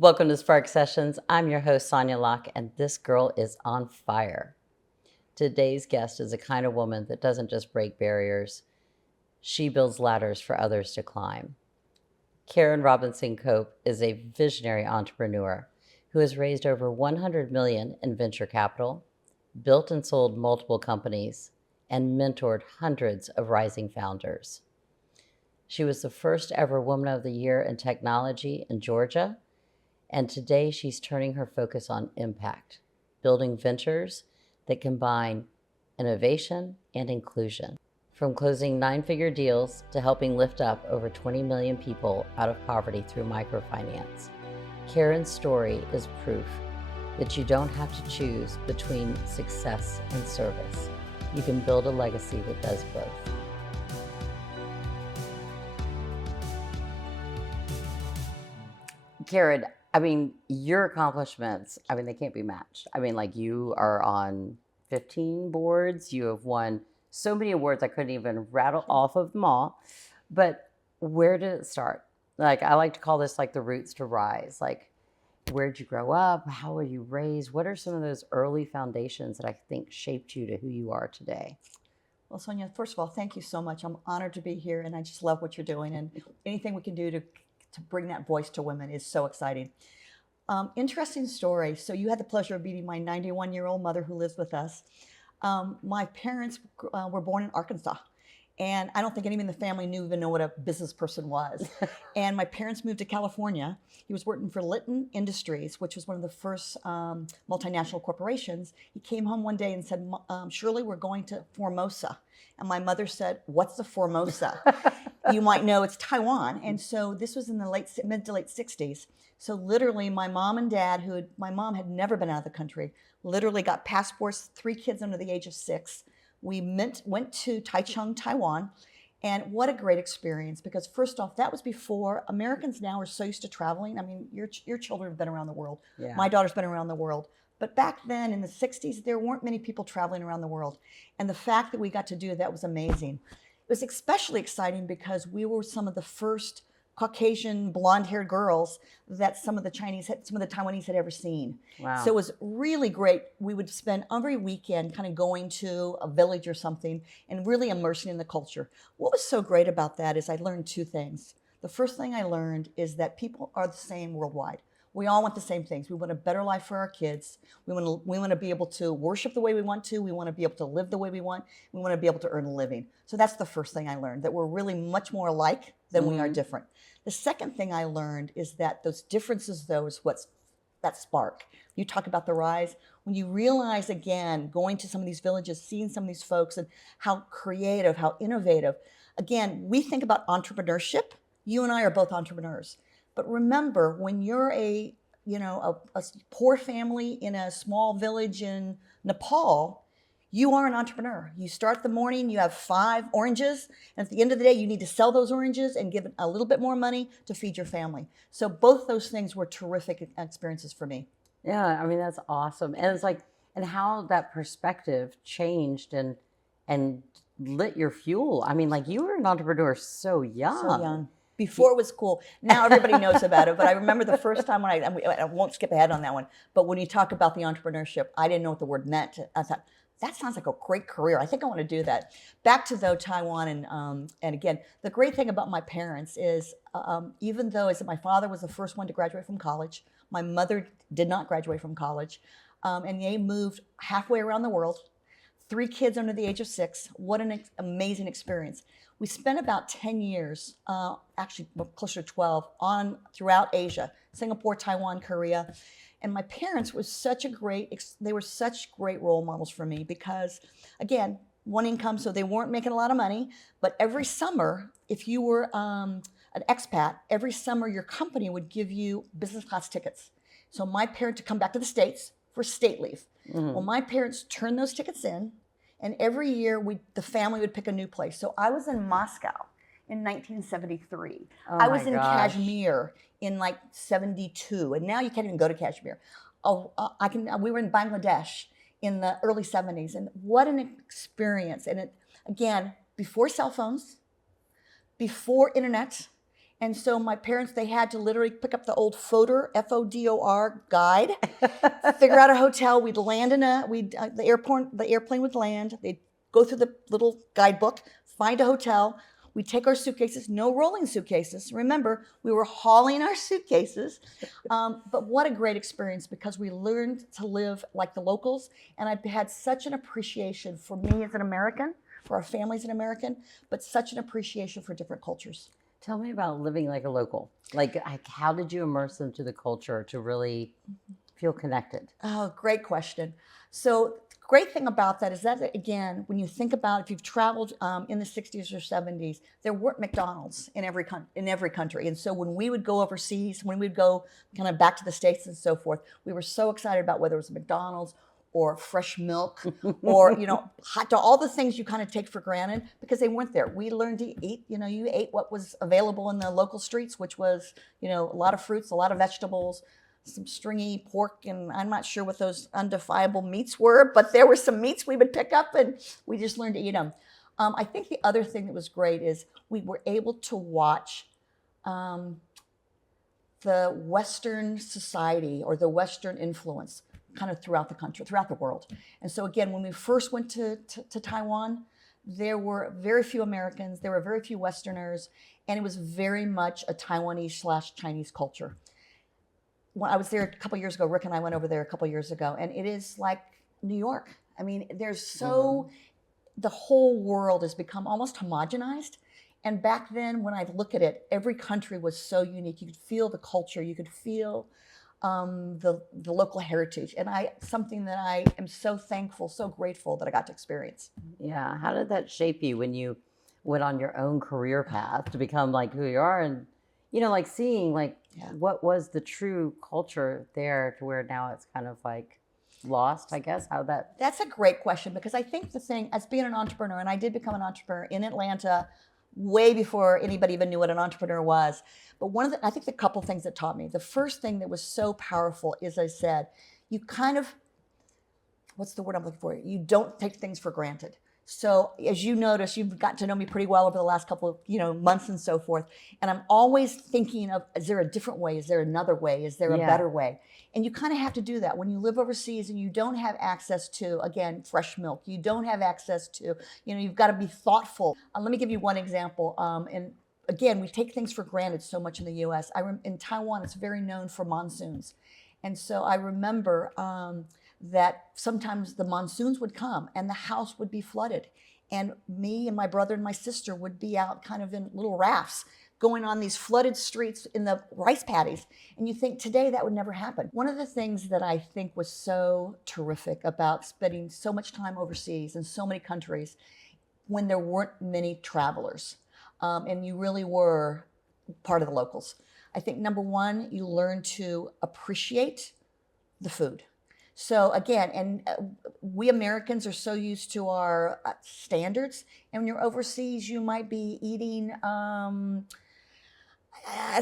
Welcome to Spark Sessions. I'm your host, Sonya Locke, and this girl is on fire. Today's guest is a kind of woman that doesn't just break barriers, she builds ladders for others to climb. Karen Robinson Cope is a visionary entrepreneur who has raised over $100 million in venture capital, built and sold multiple companies, and mentored hundreds of rising founders. She was the first ever Woman of the Year in Technology in Georgia, and today she's turning her focus on impact, building ventures that combine innovation and inclusion. From closing 9-figure deals to helping lift up over 20 million people out of poverty through microfinance, Karen's story is proof that you don't have to choose between success and service. You can build a legacy that does both. Karen, your accomplishments, they can't be matched. You are on 15 boards. You have won so many awards, I couldn't even rattle off of them all. But where did it start? I like to call this the roots to rise. Where'd you grow up? How were you raised? What are some of those early foundations that I think shaped you to who you are today? Well, Sonya, first of all, thank you so much. I'm honored to be here, and I just love what you're doing. And anything we can do to bring that voice to women is so exciting. Interesting story. So you had the pleasure of meeting my 91-year-old mother who lives with us. My parents were born in Arkansas, and I don't think anyone in the family even know what a business person was. And my parents moved to California. He was working for Litton Industries, which was one of the first multinational corporations. He came home one day and said, Shirley, we're going to Formosa. And my mother said, what's the Formosa? You might know it's Taiwan. And so this was in the mid to late 60s. So literally my mom and dad, my mom had never been out of the country, literally got passports, 3 kids under the age of 6. We went to Taichung, Taiwan. And what a great experience, because first off, that was before Americans now are so used to traveling. Your children have been around the world. Yeah. My daughter's been around the world. But back then in the 60s, there weren't many people traveling around the world. And the fact that we got to do that was amazing. It was especially exciting because we were some of the first Caucasian blonde-haired girls that some of the Taiwanese had ever seen. Wow. So it was really great. We would spend every weekend kind of going to a village or something and really immersing in the culture. What was so great about that is I learned 2 things. The first thing I learned is that people are the same worldwide. We all want the same things. We want a better life for our kids. We want to be able to worship the way we want to. We want to be able to live the way we want. We want to be able to earn a living. So that's the first thing I learned, that we're really much more alike than we are different. The second thing I learned is that those differences, though, is what's that spark. You talk about the rise. When you realize, again, going to some of these villages, seeing some of these folks and how creative, how innovative. Again, we think about entrepreneurship. You and I are both entrepreneurs. But remember, when you're a poor family in a small village in Nepal, you are an entrepreneur. You start the morning, you have 5 oranges, and at the end of the day, you need to sell those oranges and give a little bit more money to feed your family. So both those things were terrific experiences for me. Yeah, that's awesome. And it's and how that perspective changed and lit your fuel. You were an entrepreneur so young. So young. Before it was cool. Now everybody knows about it. But I remember the first time I won't skip ahead on that one, but when you talk about the entrepreneurship, I didn't know what the word meant. I thought, that sounds like a great career. I think I want to do that. Back to Taiwan, and again, the great thing about my parents is even though my father was the first one to graduate from college, my mother did not graduate from college, and they moved halfway around the world. 3 kids under the age of 6. What an amazing experience. We spent about 10 years, actually closer to 12, throughout Asia, Singapore, Taiwan, Korea. And my parents were such great role models for me because, again, one income, so they weren't making a lot of money. But every summer, if you were an expat, every summer your company would give you business class tickets. So my parents to come back to the States for state leave. Mm-hmm. Well, my parents turned those tickets in, and every year the family would pick a new place. So I was in Moscow in 1973. I was in Kashmir in 72, and now you can't even go to Kashmir. We were in Bangladesh in the early 70s, and what an experience. And it, again, before cell phones, before internet, And so my parents, they had to literally pick up the old Fodor, F-O-D-O-R guide, figure out a hotel. We'd land in the airplane would land. They'd go through the little guidebook, find a hotel. We'd take our suitcases, no rolling suitcases. Remember, we were hauling our suitcases. But what a great experience, because we learned to live like the locals. And I've had such an appreciation for me as an American, for our family as an American, but such an appreciation for different cultures. Tell me about living like a local. Like, how did you immerse into the culture to really feel connected? Oh, great question. So, great thing about that is that, again, when you think about if you've traveled in the 60s or 70s, there weren't McDonald's in every country. And so when we would go overseas, when we'd go kind of back to the States and so forth, we were so excited about whether it was McDonald's or fresh milk or, hot dog, all the things you kind of take for granted because they weren't there. We learned to eat, you ate what was available in the local streets, which was, a lot of fruits, a lot of vegetables, some stringy pork, and I'm not sure what those undefiable meats were, but there were some meats we would pick up and we just learned to eat them. I think the other thing that was great is we were able to watch the Western society or the Western influence kind of throughout the country, throughout the world. And so again, when we first went to Taiwan, there were very few Americans, there were very few Westerners, and it was very much a Taiwanese/Chinese culture. When I was there a couple years ago, Rick and I went over there a couple years ago, and it is like New York. I mean, the whole world has become almost homogenized. And back then, when I look at it, every country was so unique. You could feel the culture, you could feel the local heritage, and something that I am so thankful, so grateful that I got to experience. Yeah, how did that shape you when you went on your own career path to become like who you are, and like seeing what was the true culture there to where now it's kind of like lost, I guess. That's a great question, because I think the thing as being an entrepreneur, and I did become an entrepreneur in Atlanta way before anybody even knew what an entrepreneur was. But I think the couple things that taught me, the first thing that was so powerful is, I said, you kind of, what's the word I'm looking for? You don't take things for granted. So as you notice, you've gotten to know me pretty well over the last couple of months and so forth. And I'm always thinking of, is there a different way? Is there another way? Is there a better way? And you kind of have to do that when you live overseas and you don't have access to, again, fresh milk. You don't have access to, you've got to be thoughtful. Let me give you one example. And again, we take things for granted so much in the U.S. In Taiwan, it's very known for monsoons. And so I remember that sometimes the monsoons would come and the house would be flooded. And me and my brother and my sister would be out kind of in little rafts going on these flooded streets in the rice paddies. And you think today that would never happen. One of the things that I think was so terrific about spending so much time overseas in so many countries when there weren't many travelers, and you really were part of the locals. I think number one, you learn to appreciate the food. So again, and we Americans are so used to our standards, and when you're overseas, you might be eating a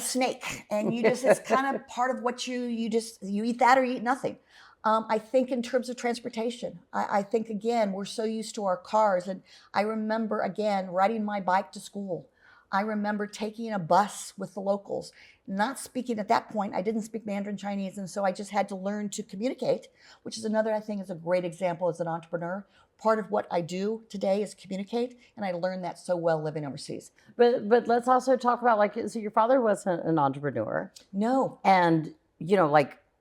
snake, and it's kind of part of what you eat that or you eat nothing. I think in terms of transportation, I think again, we're so used to our cars, and I remember again, riding my bike to school. I remember taking a bus with the locals, not speaking at that point. I didn't speak Mandarin Chinese, and so I just had to learn to communicate, which is another, I think, is a great example as an entrepreneur. Part of what I do today is communicate, and I learned that so well living overseas. But let's also talk about so your father wasn't an entrepreneur. No. And,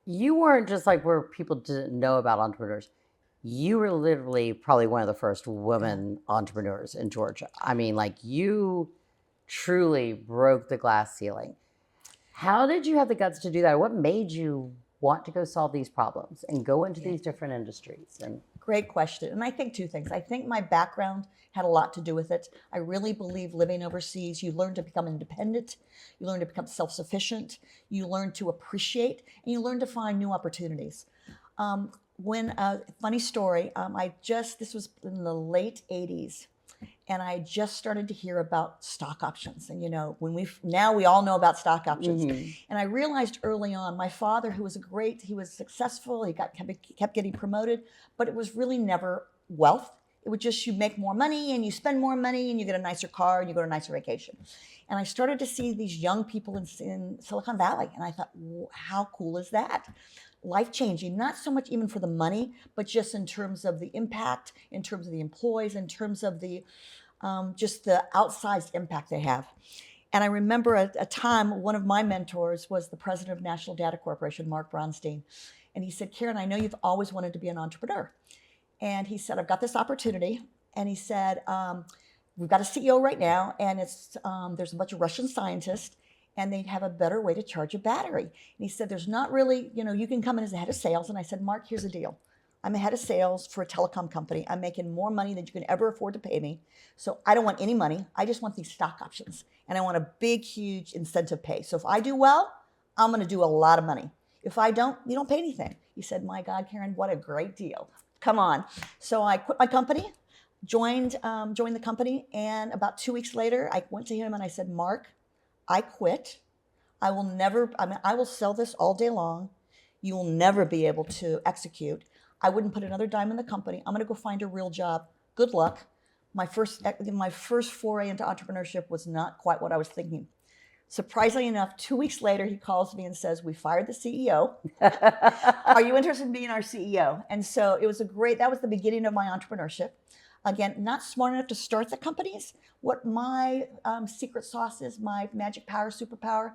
you weren't just where people didn't know about entrepreneurs. You were literally probably one of the first women entrepreneurs in Georgia. I mean, you truly broke the glass ceiling. How did you have the guts to do that? What made you want to go solve these problems and go into these different industries? Great question. And I think two things. I think my background had a lot to do with it. I really believe living overseas, you learn to become independent, you learn to become self-sufficient, you learn to appreciate, and you learn to find new opportunities. Funny story, this was in the late 80s. And I just started to hear about stock options. And now we all know about stock options. Mm-hmm. And I realized early on, my father, who was he was successful, he kept getting promoted, but it was really never wealth. it would just, you make more money and you spend more money and you get a nicer car and you go to a nicer vacation. And I started to see these young people in Silicon Valley. And I thought, how cool is that? Life-changing, not so much even for the money, but just in terms of the impact, in terms of the employees, in terms of the just the outsized impact they have. And I remember a time, one of my mentors was the president of National Data Corporation, Mark Bronstein. And he said, Karen, I know you've always wanted to be an entrepreneur. And he said, I've got this opportunity. And he said, we've got a CEO right now, and there's a bunch of Russian scientists, and they'd have a better way to charge a battery. And he said, there's not really, you can come in as a head of sales. And I said, Mark, here's the deal. I'm a head of sales for a telecom company. I'm making more money than you can ever afford to pay me. So I don't want any money. I just want these stock options. And I want a big, huge incentive pay. So if I do well, I'm going to do a lot of money. If I don't, you don't pay anything. He said, my God, Karen, what a great deal. Come on. So I quit my company, joined the company. And about 2 weeks later, I went to him and I said, Mark, I quit. I will sell this all day long. You will never be able to execute. I wouldn't put another dime in the company. I'm going to go find a real job. Good luck. My first foray into entrepreneurship was not quite what I was thinking. Surprisingly enough, 2 weeks later, he calls me and says, we fired the CEO. Are you interested in being our CEO? And so it was that was the beginning of my entrepreneurship. Again, not smart enough to start the companies. What my secret sauce is, my magic power, superpower,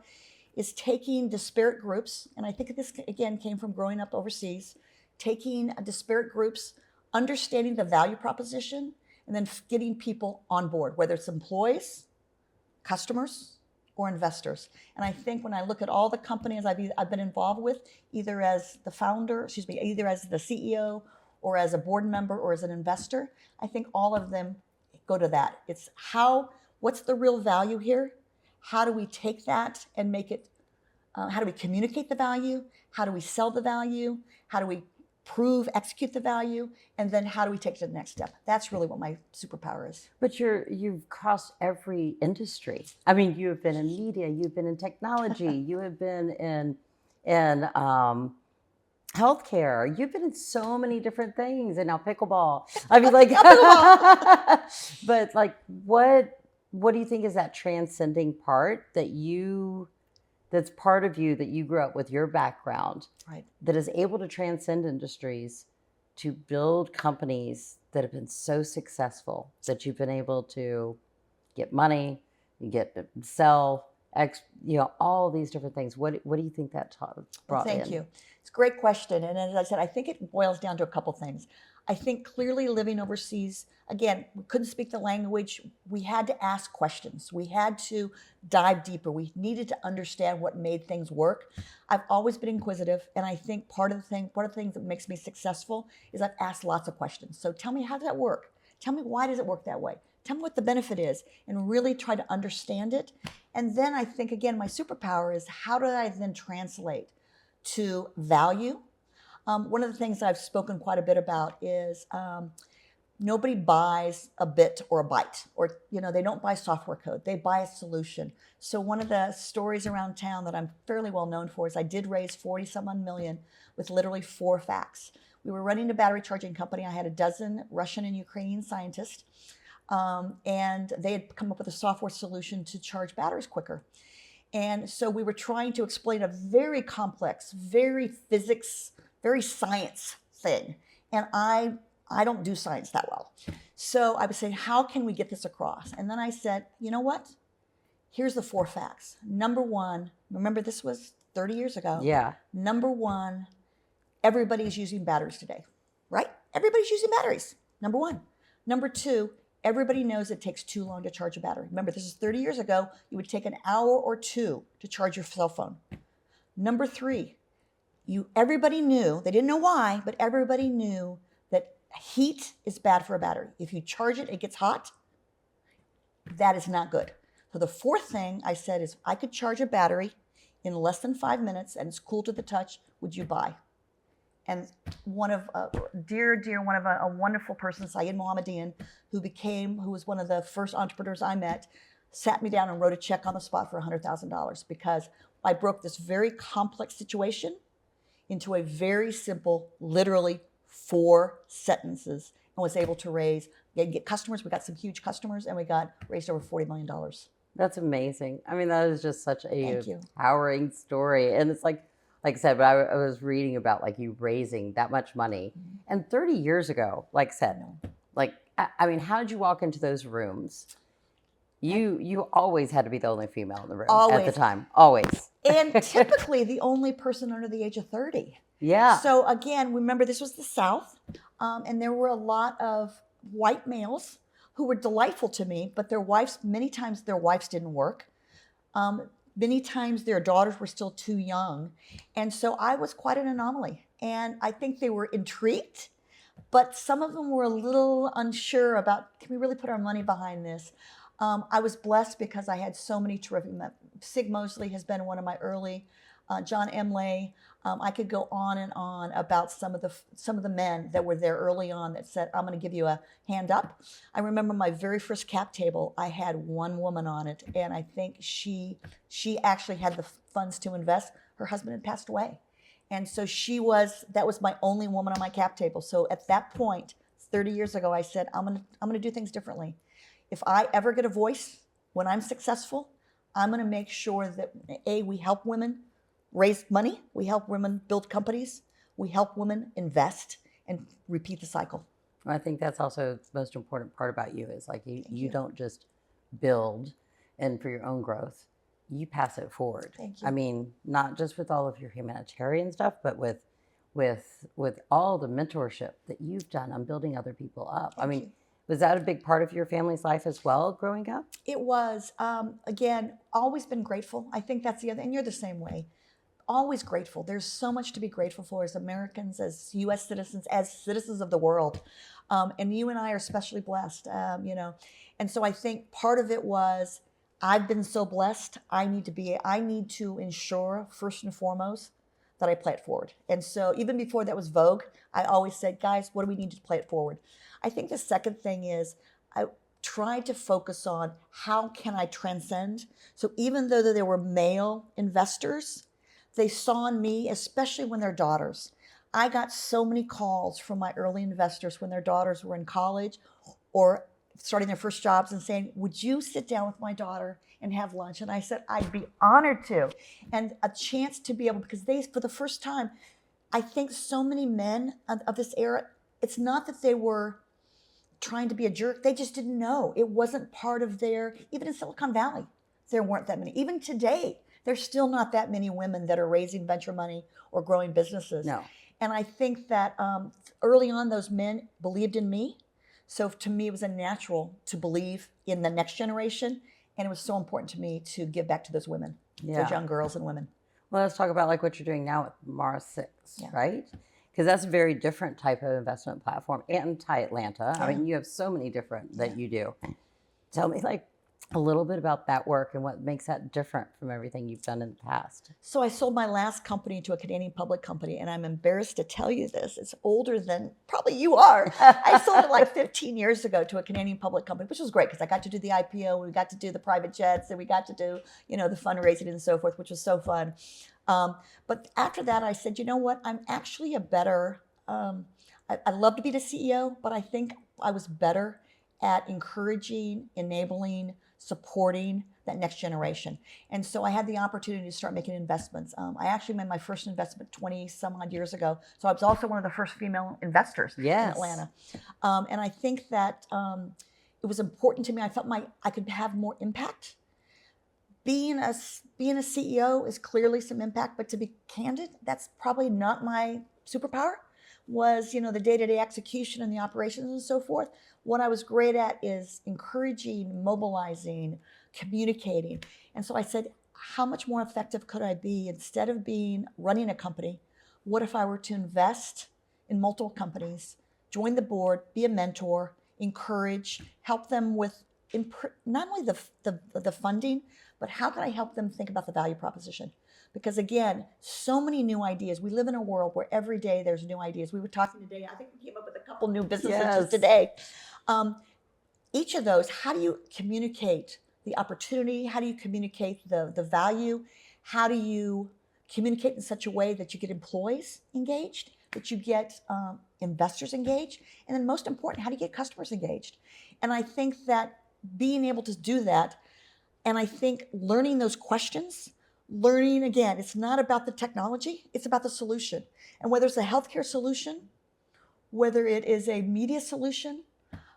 is taking disparate groups. And I think this, again, came from growing up overseas. Taking disparate groups, understanding the value proposition, and then getting people on board, whether it's employees, customers, or investors. And I think when I look at all the companies I've been involved with, either as the founder, either as the CEO, or as a board member, or as an investor, I think all of them go to that. It's what's the real value here? How do we take that and make it, how do we communicate the value? How do we sell the value? How do we execute the value, and then how do we take it to the next step? That's really what my superpower is. But you've crossed every industry. I mean, you have been in media, you've been in technology, you have been in healthcare, you've been in so many different things, and now pickleball. I mean, like, but like, what do you think is that transcending part that's part of you that you grew up with your background, right, that is able to transcend industries to build companies that have been so successful that you've been able to get money, you get to sell, all these different things. What do you think that brought in? Thank you. It's a great question. And as I said, I think it boils down to a couple things. I think clearly living overseas, again, we couldn't speak the language. We had to ask questions. We had to dive deeper. We needed to understand what made things work. I've always been inquisitive, and I think part of the things that makes me successful is I've asked lots of questions. So tell me, how does that work? Tell me, why does it work that way? Tell me what the benefit is, and really try to understand it. And then I think, again, my superpower is how do I then translate to value? One of the things I've spoken quite a bit about is nobody buys a bit or a byte, or they don't buy software code. They buy a solution. So one of the stories around town that I'm fairly well known for is I did raise 40-some million with literally 4 facts. We were running a battery charging company. I had a dozen Russian and Ukrainian scientists, and they had come up with a software solution to charge batteries quicker. And so we were trying to explain a very complex, very physics, very science thing. And I don't do science that well. So I was saying, how can we get this across? And then I said, you know what? Here's the 4 facts. Number 1, remember this was 30 years ago. Yeah. Number 1, everybody's using batteries today, right? Everybody's using batteries, number 1. Number 2, everybody knows it takes too long to charge a battery. Remember, this is 30 years ago. You would take an hour or 2 to charge your cell phone. Number 3, everybody knew, they didn't know why, but everybody knew that heat is bad for a battery. If you charge it, it gets hot. That is not good. So the 4th thing I said is, I could charge a battery in less than 5 minutes and it's cool to the touch. Would you buy? And one of a wonderful person, Syed Mohammedian, who was one of the first entrepreneurs I met, sat me down and wrote a check on the spot for $100,000 because I broke this very complex situation into a very simple, literally 4 sentences, and was able to raise get customers. We got some huge customers, and we raised over $40 million. That's amazing. I mean, that is just such a Thank you. empowering story. And it's like I said, but I was reading about like you raising that much money. And 30 years ago, like I said, like, I mean, how did you walk into those rooms? You always had to be the only female in the room at the time. Always. And typically the only person under the age of 30. Yeah. So again, remember this was the South, and there were a lot of white males who were delightful to me, but many times their wives didn't work. Many times their daughters were still too young. And so I was quite an anomaly. And I think they were intrigued, but some of them were a little unsure about, can we really put our money behind this? I was blessed because I had so many terrific men. Sig Mosley has been one of my early, John Emley. I could go on and on about some of the men that were there early on that said, I'm going to give you a hand up. I remember my very first cap table, I had one woman on it, and I think she actually had the funds to invest. Her husband had passed away. And so that was my only woman on my cap table. So at that point, 30 years ago, I said, I'm going to do things differently. If I ever get a voice when I'm successful, I'm going to make sure that, we help women raise money, we help women build companies, we help women invest and repeat the cycle. I think that's also the most important part about you is like you don't just build and for your own growth, you pass it forward. Thank you. I mean, not just with all of your humanitarian stuff, but with all the mentorship that you've done on building other people up. Thank I mean, you. Was that a big part of your family's life as well growing up? It was. Again, always been grateful. I think that's the other, and you're the same way. Always grateful. There's so much to be grateful for as Americans, as U.S. citizens, as citizens of the world. And you and I are especially blessed, And so I think part of it was, I've been so blessed. I need to ensure first and foremost that I play it forward. And so even before that was vogue, I always said, guys, what do we need to play it forward? I think the second thing is I tried to focus on how can I transcend. So even though there were male investors, they saw in me, especially when they're daughters. I got so many calls from my early investors when their daughters were in college or starting their first jobs and saying, would you sit down with my daughter and have lunch? And I said, I'd be honored to. And a chance to be able, because for the first time, I think so many men of this era, it's not that they were trying to be a jerk. They just didn't know. It wasn't part of even in Silicon Valley, there weren't that many. Even today, there's still not that many women that are raising venture money or growing businesses. No. And I think that early on, those men believed in me. So to me, it was a natural to believe in the next generation. And it was so important to me to give back to those women, those young girls and women. Well, let's talk about like what you're doing now with Mars 6, right? Because that's a very different type of investment platform, anti-Atlanta. I mean, you have so many different that you do. Tell me like a little bit about that work and what makes that different from everything you've done in the past. So I sold my last company to a Canadian public company, and I'm embarrassed to tell you this. It's older than probably you are. I sold it like 15 years ago to a Canadian public company, which was great because I got to do the IPO, we got to do the private jets, and we got to do, the fundraising and so forth, which was so fun. But after that, I said, you know what? I'm actually a better, I'd love to be the CEO, but I think I was better at encouraging, enabling, supporting that next generation. And so I had the opportunity to start making investments. I actually made my first investment 20 some odd years ago. So I was also one of the first female investors in Atlanta. And I think that it was important to me. I felt I could have more impact. Being a CEO is clearly some impact, but to be candid, that's probably not my superpower. Was the day-to-day execution and the operations and so forth. What I was great at is encouraging, mobilizing, communicating. And so I said, how much more effective could I be instead of running a company? What if I were to invest in multiple companies, join the board, be a mentor, encourage, help them with not only the funding, but how can I help them think about the value proposition? Because again, so many new ideas. We live in a world where every day there's new ideas. We were talking today, I think we came up with a couple new businesses just today. Each of those, how do you communicate the opportunity? How do you communicate the value? How do you communicate in such a way that you get employees engaged, that you get investors engaged? And then most important, how do you get customers engaged? And I think that being able to do that, and I think learning those questions, learning again, it's not about the technology, it's about the solution. And whether it's a healthcare solution, whether it is a media solution,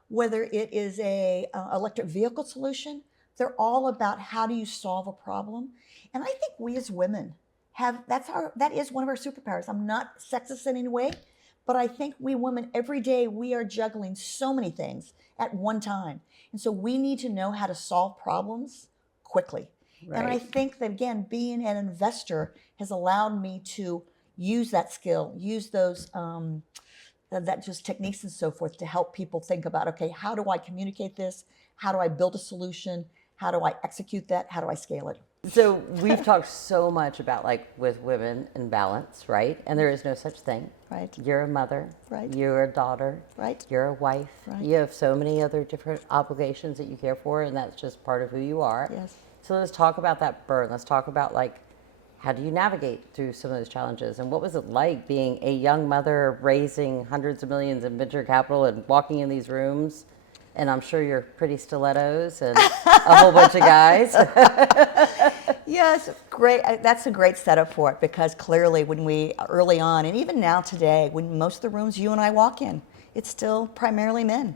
whether it is a electric vehicle solution, they're all about how do you solve a problem. And I think we as women that is one of our superpowers. I'm not sexist in any way, but I think we women every day we are juggling so many things at one time. And so we need to know how to solve problems quickly. Right. And I think that again, being an investor has allowed me to use that skill, use those that just techniques and so forth to help people think about, okay, how do I communicate this? How do I build a solution? How do I execute that? How do I scale it? So we've talked so much about like with women and balance, right? And there is no such thing. Right. You're a mother. Right. You're a daughter. Right. You're a wife. Right. You have so many other different obligations that you care for, and that's just part of who you are. Yes. So let's talk about that burn. Let's talk about like, how do you navigate through some of those challenges? And what was it like being a young mother raising hundreds of millions in venture capital and walking in these rooms? And I'm sure you're pretty stilettos and a whole bunch of guys. Yes, great. That's a great setup for it, because clearly when we early on, and even now today, when most of the rooms you and I walk in, it's still primarily men.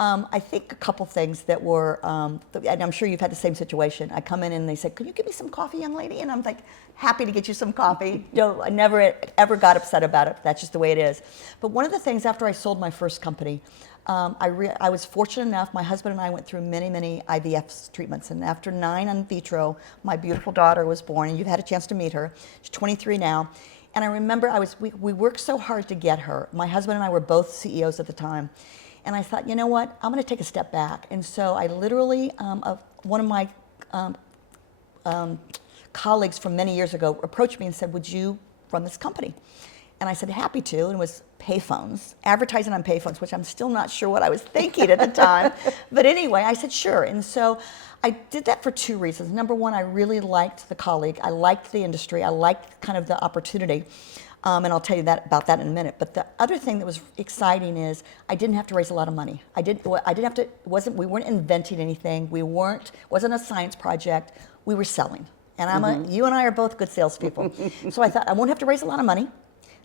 I think a couple things that were, and I'm sure you've had the same situation. I come in and they say, "Could you give me some coffee, young lady?" And I'm like, happy to get you some coffee. I never ever got upset about it. That's just the way it is. But one of the things after I sold my first company, I was fortunate enough, my husband and I went through many, many IVF treatments. And after 9 in vitro, my beautiful daughter was born, and you've had a chance to meet her. She's 23 now. And I remember we worked so hard to get her. My husband and I were both CEOs at the time. And I thought, you know what, I'm going to take a step back. And so I literally, one of my colleagues from many years ago approached me and said, "Would you run this company?" And I said, happy to. And it was payphones, advertising on payphones, which I'm still not sure what I was thinking at the time. But anyway, I said, sure. And so I did that for 2 reasons. Number one, I really liked the colleague. I liked the industry. I liked kind of the opportunity. And I'll tell you about that in a minute. But the other thing that was exciting is I didn't have to raise a lot of money. I didn't have to, we weren't inventing anything. It wasn't a science project. We were selling. And you and I are both good salespeople. So I thought I won't have to raise a lot of money.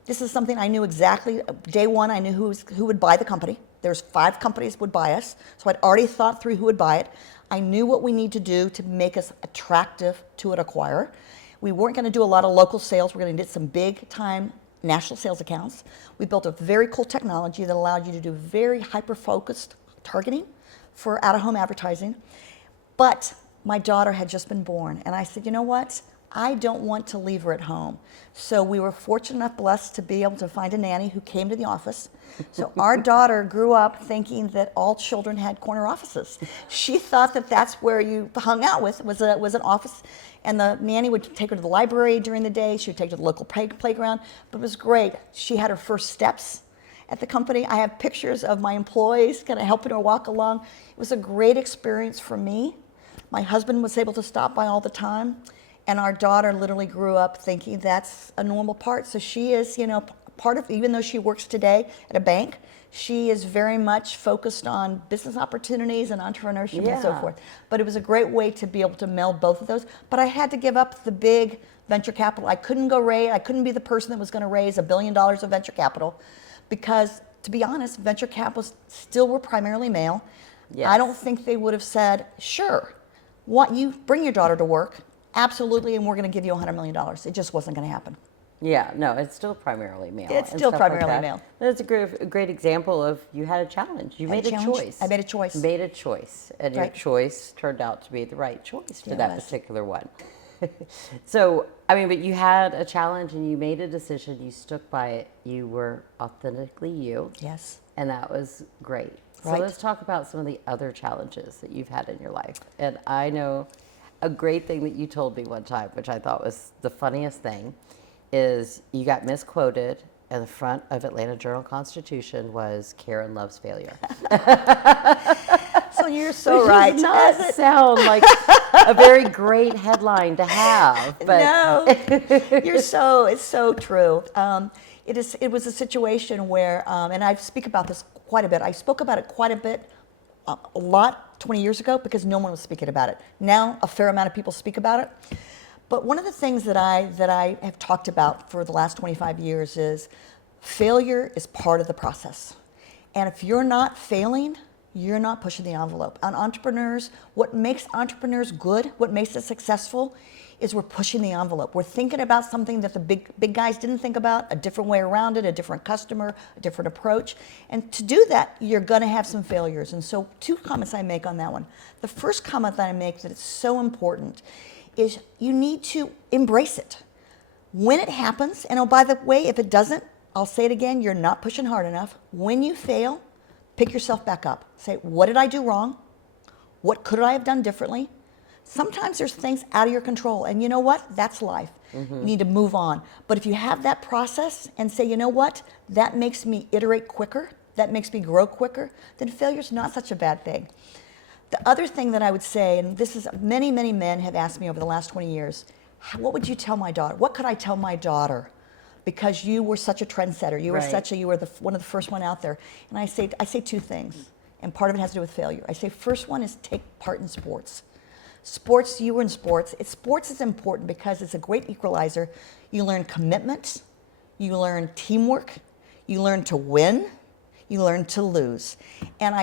This is something I knew exactly. Day one, I knew who would buy the company. There's 5 companies would buy us. So I'd already thought through who would buy it. I knew what we need to do to make us attractive to an acquirer. We weren't going to do a lot of local sales. We're going to do some big time national sales accounts. We built a very cool technology that allowed you to do very hyper-focused targeting for out-of-home advertising. But my daughter had just been born, and I said, you know what? I don't want to leave her at home. So we were fortunate enough, blessed, to be able to find a nanny who came to the office. So our daughter grew up thinking that all children had corner offices. She thought that that's where you hung out with, was an office. And the nanny would take her to the library during the day. She would take her to the local playground. But it was great. She had her first steps at the company. I have pictures of my employees kind of helping her walk along. It was a great experience for me. My husband was able to stop by all the time. And our daughter literally grew up thinking that's a normal part. So she is, part of, even though she works today at a bank, she is very much focused on business opportunities and entrepreneurship and so forth. But it was a great way to be able to meld both of those. But I had to give up the big venture capital. I couldn't be the person that was going to raise $1 billion of venture capital, because to be honest, venture capitalists still were primarily male. Yes. I don't think they would have said, sure, you bring your daughter to work. Absolutely, and we're going to give you $100 million. It just wasn't going to happen. Yeah, no, it's still primarily male. It's still primarily male. But it's a great example of you had a challenge. You made a choice. I made a choice. Made a choice, and your choice turned out to be the right choice for that particular one. So, but you had a challenge and you made a decision. You stuck by it. You were authentically you. Yes. And that was great. Right. So let's talk about some of the other challenges that you've had in your life. And I know a great thing that you told me one time, which I thought was the funniest thing, is you got misquoted, and the front of Atlanta Journal-Constitution was "Karen loves failure." So Sonya, you're so right. Which does not sound like a very great headline to have. But No, it's so true. It was a situation where, and I speak about this quite a bit. I spoke about it quite a bit, a lot 20 years ago because no one was speaking about it. Now a fair amount of people speak about it. But one of the things that I have talked about for the last 25 years is failure is part of the process. And if you're not failing, you're not pushing the envelope. On entrepreneurs, what makes entrepreneurs good, what makes us successful, is we're pushing the envelope. We're thinking about something that the big guys didn't think about, a different way around it, a different customer, a different approach. And to do that, you're gonna have some failures. And so 2 comments I make on that one. The first comment that I make that it's so important is you need to embrace it. When it happens, and oh, by the way, if it doesn't, I'll say it again, you're not pushing hard enough. When you fail, pick yourself back up. Say, what did I do wrong? What could I have done differently? Sometimes there's things out of your control, and you know what? That's life. You need to move on. But if you have that process and say, you know what? That makes me iterate quicker, that makes me grow quicker, then failure's not such a bad thing. The other thing that I would say, and this is many, many men have asked me over the last 20 years, what would you tell my daughter? What could I tell my daughter? Because you were such a trendsetter. You were one of the first one out there. And I say 2 things, and part of it has to do with failure. I say first one is take part in sports. Sports, you were in sports. Sports is important because it's a great equalizer. You learn commitment, you learn teamwork, you learn to win, you learn to lose. And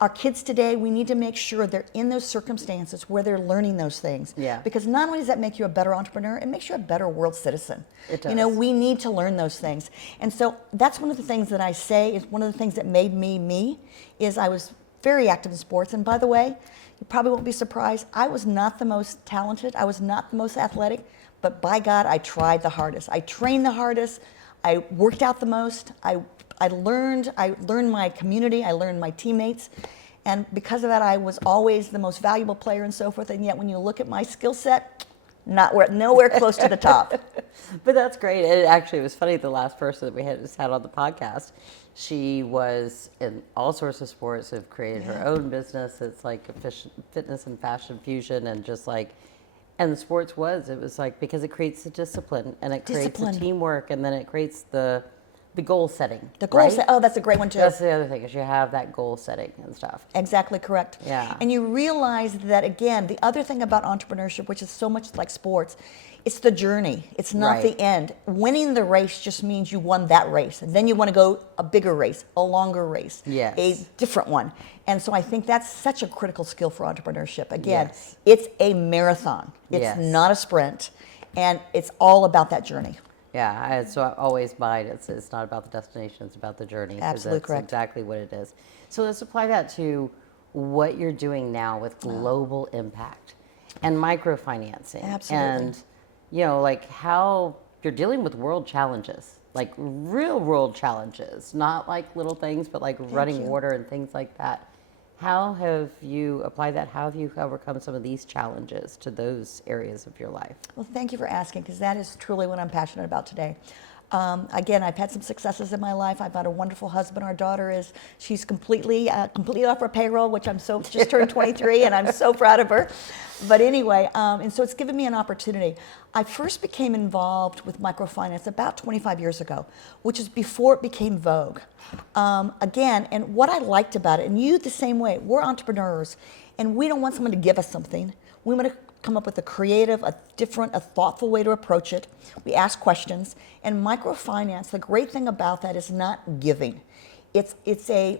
our kids today, we need to make sure they're in those circumstances where they're learning those things. Yeah. Because not only does that make you a better entrepreneur, it makes you a better world citizen. It does. You know, we need to learn those things. And so that's one of the things that I say is one of the things that made me me, is I was very active in sports. And by the way, you probably won't be surprised, I was not the most talented, I was not the most athletic, but by God, I tried the hardest. I trained the hardest, I worked out the most, I learned my community, I learned my teammates, and because of that, I was always the most valuable player and so forth, and yet when you look at my skill set, nowhere close to the top. But that's great. It actually was funny, the last person that we had on the podcast, she was in all sorts of sports, have created her own business. It's like a fitness and fashion fusion, and just like, and the sports it was like, because it creates the discipline, and it creates the teamwork, and then it creates the goal setting. The goal set, oh, that's a great one too. That's the other thing, is you have that goal setting and stuff. Exactly correct. Yeah. And you realize that, again, the other thing about entrepreneurship, which is so much like sports, it's the journey. It's not the end. Winning the race just means you won that race. And then you want to go a bigger race, a longer race, a different one. And so I think that's such a critical skill for entrepreneurship. Again, it's a marathon. It's not a sprint. And it's all about that journey. Yeah, so I always mind it's not about the destination, it's about the journey. Absolutely that's correct. Exactly what it is. So let's apply that to what you're doing now with global impact and microfinancing. Absolutely. And, you know, like how you're dealing with world challenges, like real world challenges, not like little things, but like running water and things like that. How have you applied that? How have you overcome some of these challenges to those areas of your life? Well, thank you for asking, because that is truly what I'm passionate about today. Again, I've had some successes in my life. I've got a wonderful husband. Our daughter she's completely off our payroll, which just turned 23, and I'm so proud of her. But anyway, and so it's given me an opportunity. I first became involved with microfinance about 25 years ago, which is before it became vogue. Again, and what I liked about it, and you the same way, we're entrepreneurs, and we don't want someone to give us something. We want to come up with a creative, a different, a thoughtful way to approach it. We ask questions. And microfinance, the great thing about that is not giving. It's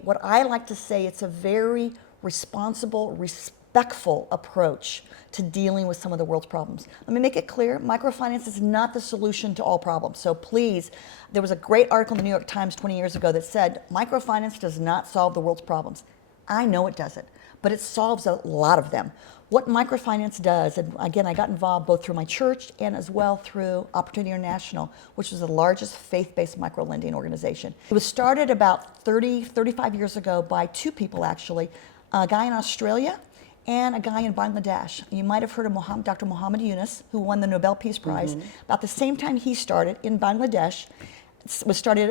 what I like to say, it's a very responsible, respectful approach to dealing with some of the world's problems. Let me make it clear, microfinance is not the solution to all problems. So please, there was a great article in the New York Times 20 years ago that said, microfinance does not solve the world's problems. I know it doesn't, but it solves a lot of them. What microfinance does, and again, I got involved both through my church and as well through Opportunity International, which was the largest faith-based microlending organization. It was started about 35 years ago by 2 people actually, a guy in Australia and a guy in Bangladesh. You might have heard of Dr. Muhammad Yunus, who won the Nobel Peace Prize. About the same time he started in Bangladesh,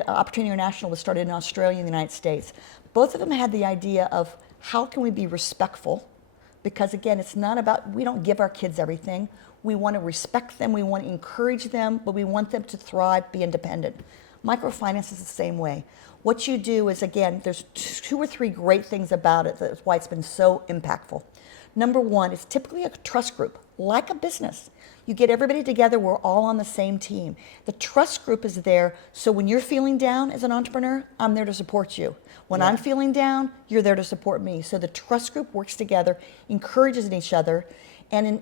Opportunity International was started in Australia and the United States. Both of them had the idea of how can we be respectful? Because again, it's not about, we don't give our kids everything. We want to respect them, we want to encourage them, but we want them to thrive, be independent. Microfinance is the same way. What you do is, again, there's 2 or 3 great things about it. That's why it's been so impactful. Number one, it's typically a trust group, like a business. You get everybody together, we're all on the same team. The trust group is there, so when you're feeling down as an entrepreneur, I'm there to support you. When I'm feeling down, you're there to support me. So the trust group works together, encourages each other, and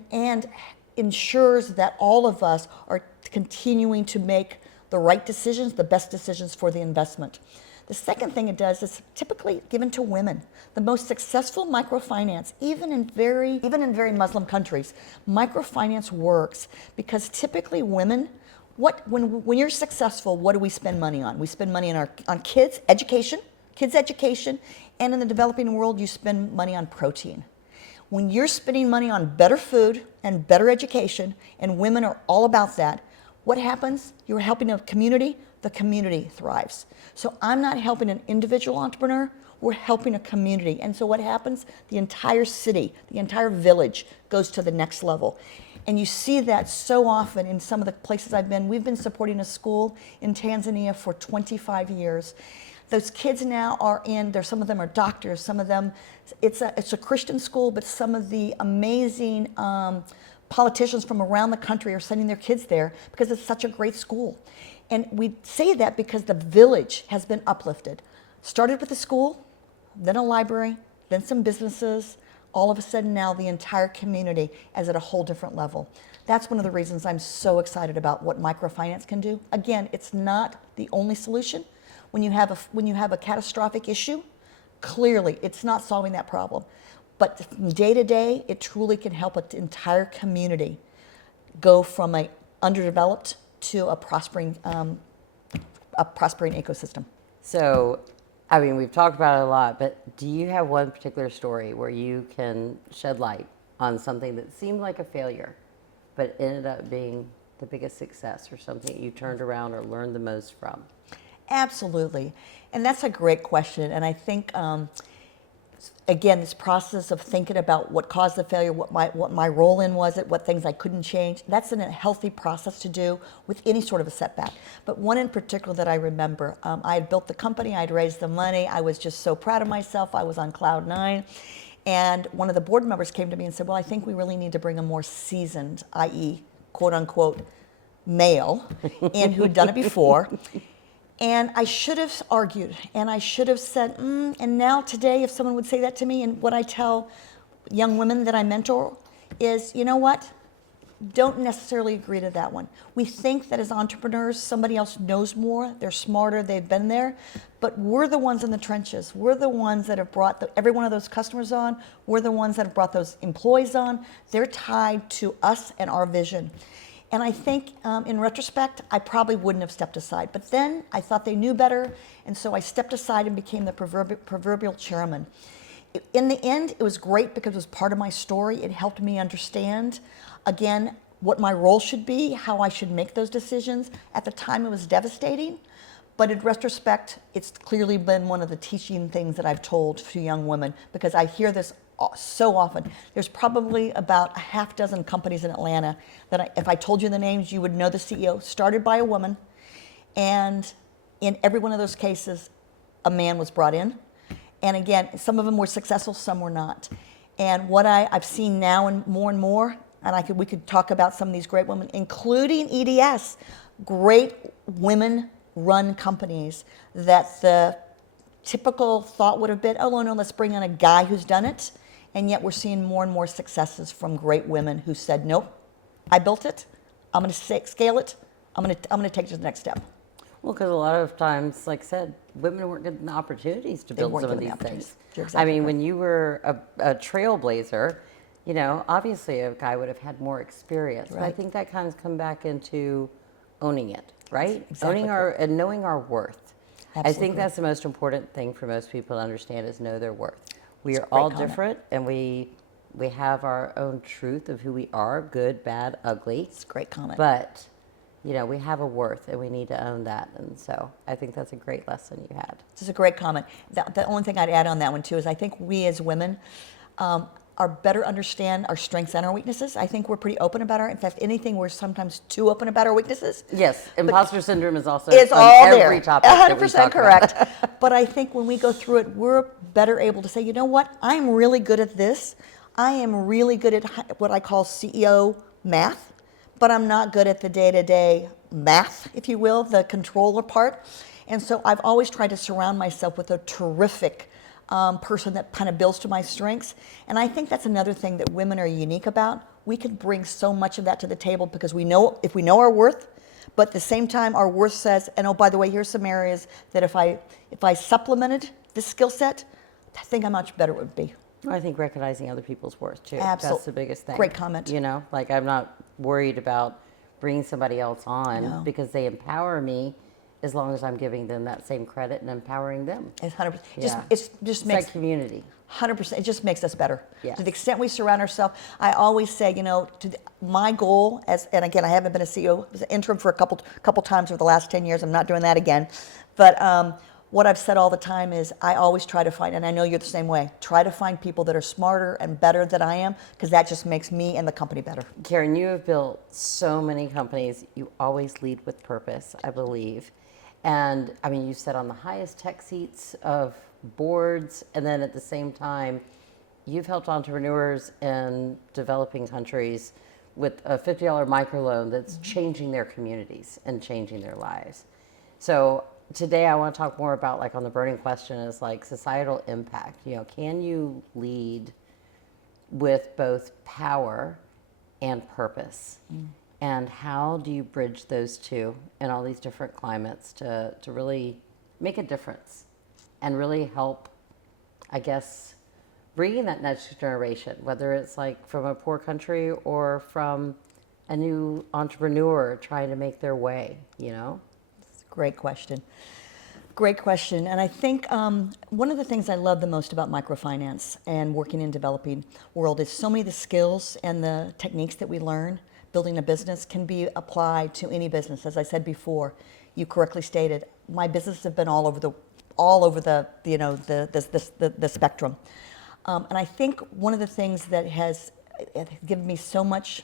ensures that all of us are continuing to make the right decisions, the best decisions for the investment. The second thing it does is typically given to women. The most successful microfinance, even in very Muslim countries, microfinance works because typically women, when you're successful, what do we spend money on? We spend money on kids education, and in the developing world, you spend money on protein. When you're spending money on better food and better education, and women are all about that, what happens? You're helping a community, the community thrives. So I'm not helping an individual entrepreneur, we're helping a community. And so what happens? The entire city, the entire village goes to the next level. And you see that so often in some of the places I've been. We've been supporting a school in Tanzania for 25 years. Those kids now are some of them are doctors, some of them, it's a Christian school, but some of the amazing politicians from around the country are sending their kids there because it's such a great school. And we say that because the village has been uplifted. Started with a school, then a library, then some businesses. All of a sudden now the entire community is at a whole different level. That's one of the reasons I'm so excited about what microfinance can do. Again, it's not the only solution. When you have a catastrophic issue, clearly it's not solving that problem. But from day to day, it truly can help an entire community go from a underdeveloped to a prospering ecosystem. So, I mean, we've talked about it a lot, but do you have one particular story where you can shed light on something that seemed like a failure, but ended up being the biggest success, or something you turned around or learned the most from? Absolutely. And that's a great question. And I think, again, this process of thinking about what caused the failure, what my role in was it, what things I couldn't change, that's a healthy process to do with any sort of a setback. But one in particular that I remember, I had built the company, I'd raised the money, I was just so proud of myself, I was on cloud 9. And one of the board members came to me and said, well, I think we really need to bring a more seasoned, i.e., quote unquote, male, in who'd done it before. And I should have argued, and I should have said, and now today, if someone would say that to me, and what I tell young women that I mentor is, you know what? Don't necessarily agree to that one. We think that as entrepreneurs, somebody else knows more, they're smarter, they've been there, but we're the ones in the trenches. We're the ones that have brought every one of those customers on. We're the ones that have brought those employees on. They're tied to us and our vision. And I think in retrospect, I probably wouldn't have stepped aside. But then I thought they knew better, and so I stepped aside and became the proverbial chairman. In the end, it was great because it was part of my story. It helped me understand, again, what my role should be, how I should make those decisions. At the time, it was devastating. But in retrospect, it's clearly been one of the teaching things that I've told to young women, because I hear this so often. There's probably about a half dozen companies in Atlanta that if I told you the names, you would know the CEO, started by a woman. And in every one of those cases, a man was brought in. And again, some of them were successful, some were not. And what I've seen now and more, and we could talk about some of these great women, including EDS, great women-run companies that the typical thought would have been, oh, no, let's bring in a guy who's done it. And yet we're seeing more and more successes from great women who said, nope, I built it, I'm going to scale it, I'm going to take it to the next step. Well, because a lot of times, like I said, women weren't getting the opportunities to build some of these things. I mean, when you were a trailblazer, you know, obviously a guy would have had more experience. Right. But I think that kind of comes back into owning it, right? Exactly. Owning and knowing our worth. Absolutely. I think that's the most important thing for most people to understand, is know their worth. We are all different, and we have our own truth of who we are, good, bad, ugly. It's a great comment. But You know, we have a worth and we need to own that. And so I think that's a great lesson you had. This is a great comment. The only thing I'd add on that one too is I think we as women are better understand our strengths and our weaknesses. I think we're pretty open about in fact, anything, we're sometimes too open about our weaknesses. Yes, imposter syndrome is also It's on all every there. topic that we 100% talk correct. about. But I think when we go through it, we're better able to say, you know what, I'm really good at this. I am really good at what I call CEO math, but I'm not good at the day-to-day math, if you will, the controller part. And so I've always tried to surround myself with a terrific person that kind of builds to my strengths. And I think that's another thing that women are unique about. We can bring so much of that to the table because we know, if we know our worth, but at the same time our worth says, and oh, by the way, here's some areas that if I supplemented this skill set, I think how much better it would be. I think recognizing other people's worth too. Absolutely. That's the biggest thing. Great comment. You know, like I'm not worried about bringing somebody else on No. because they empower me as long as I'm giving them that same credit and empowering them. It's 100%. Yeah. Just It's makes like community. 100%. It just makes us better. Yes. To the extent we surround ourselves, I always say, you know, my goal and again, I haven't been a CEO, I was an interim for a couple times over the last 10 years. I'm not doing that again. But what I've said all the time is I always try to find, and I know you're the same way, try to find people that are smarter and better than I am, because that just makes me and the company better. Karen, you have built so many companies. You always lead with purpose, I believe. And I mean, you sit on the highest tech seats of boards, and then at the same time, you've helped entrepreneurs in developing countries with a $50 microloan that's changing their communities and changing their lives. So today I want to talk more about, like, on the burning question is like societal impact. You know, can you lead with both power and purpose? And how do you bridge those two in all these different climates to really make a difference and really help, I guess, bringing that next generation, whether it's like from a poor country or from a new entrepreneur trying to make their way, you know? Great question. Great question. And I think one of the things I love the most about microfinance and working in developing world is so many of the skills and the techniques that we learn building a business can be applied to any business. As I said before, you correctly stated, my businesses have been all over the you know, the spectrum. And I think one of the things that has given me so much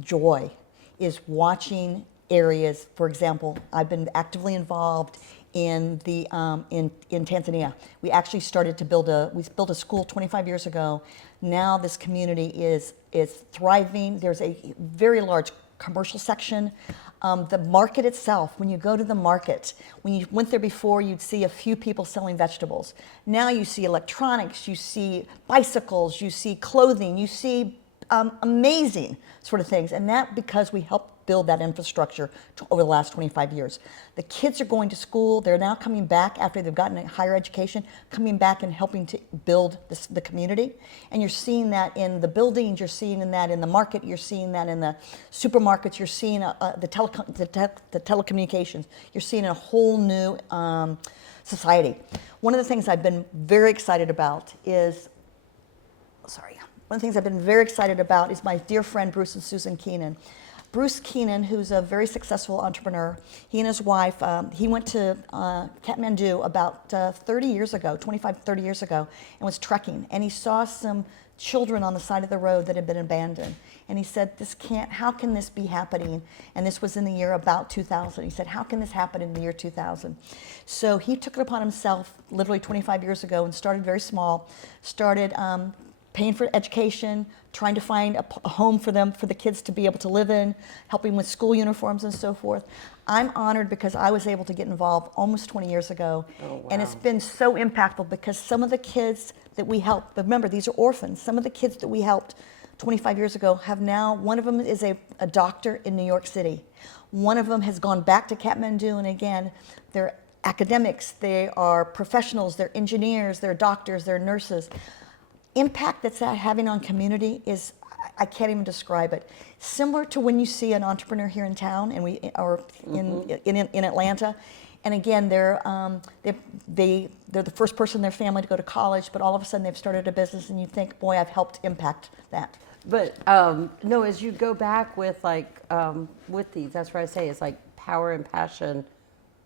joy is watching areas. For example, I've been actively involved in the in Tanzania. We actually started to build a school 25 years ago. Now this community is thriving. There's a very large commercial section. The market itself, when you go to the market, when you went there before, you'd see a few people selling vegetables. Now you see electronics, you see bicycles, you see clothing, you see amazing sort of things. And that because we helped build that infrastructure over the last 25 years. The kids are going to school. They're now coming back after they've gotten a higher education, coming back and helping to build the community. And you're seeing that in the buildings, you're seeing that in the market, you're seeing that in the supermarkets, you're seeing the telecommunications. You're seeing a whole new society. One of the things I've been very excited about is, one of the things I've been very excited about is my dear friend Bruce and Susan Keenan. Bruce Keenan, who's a very successful entrepreneur, he and his wife, he went to Kathmandu about 30 years ago, 25, 30 years ago, and was trekking. And he saw some children on the side of the road that had been abandoned. And he said, how can this be happening? And this was in the year about 2000. He said, how can this happen in the year 2000? So he took it upon himself literally 25 years ago and started very small, started paying for education, trying to find a home for them, for the kids to be able to live in, helping with school uniforms and so forth. I'm honored because I was able to get involved almost 20 years ago. Oh, wow. And it's been so impactful because some of the kids that we helped, but remember, these are orphans. Some of the kids that we helped 25 years ago have now, one of them is a doctor in New York City. One of them has gone back to Kathmandu, and again, they're academics, they are professionals, they're engineers, they're doctors, they're nurses. Impact that's having on community is, I can't even describe it. Similar to when you see an entrepreneur here in town, and we are in Atlanta, and again they're the first person in their family to go to college, but all of a sudden they've started a business, and you think, boy, I've helped impact that. But no, as you go back with like with these, that's what I say. It's like power and passion,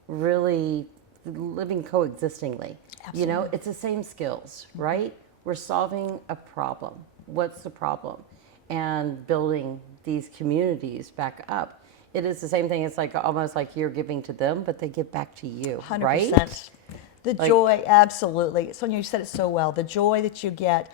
really living coexistingly. You know, Absolutely. it's the same skills, right? We're solving a problem. What's the problem? And building these communities back up. It is the same thing. It's like almost like you're giving to them, but they give back to you, right? 100%. The Like, joy, absolutely. Sonia, you said it so well. The joy that you get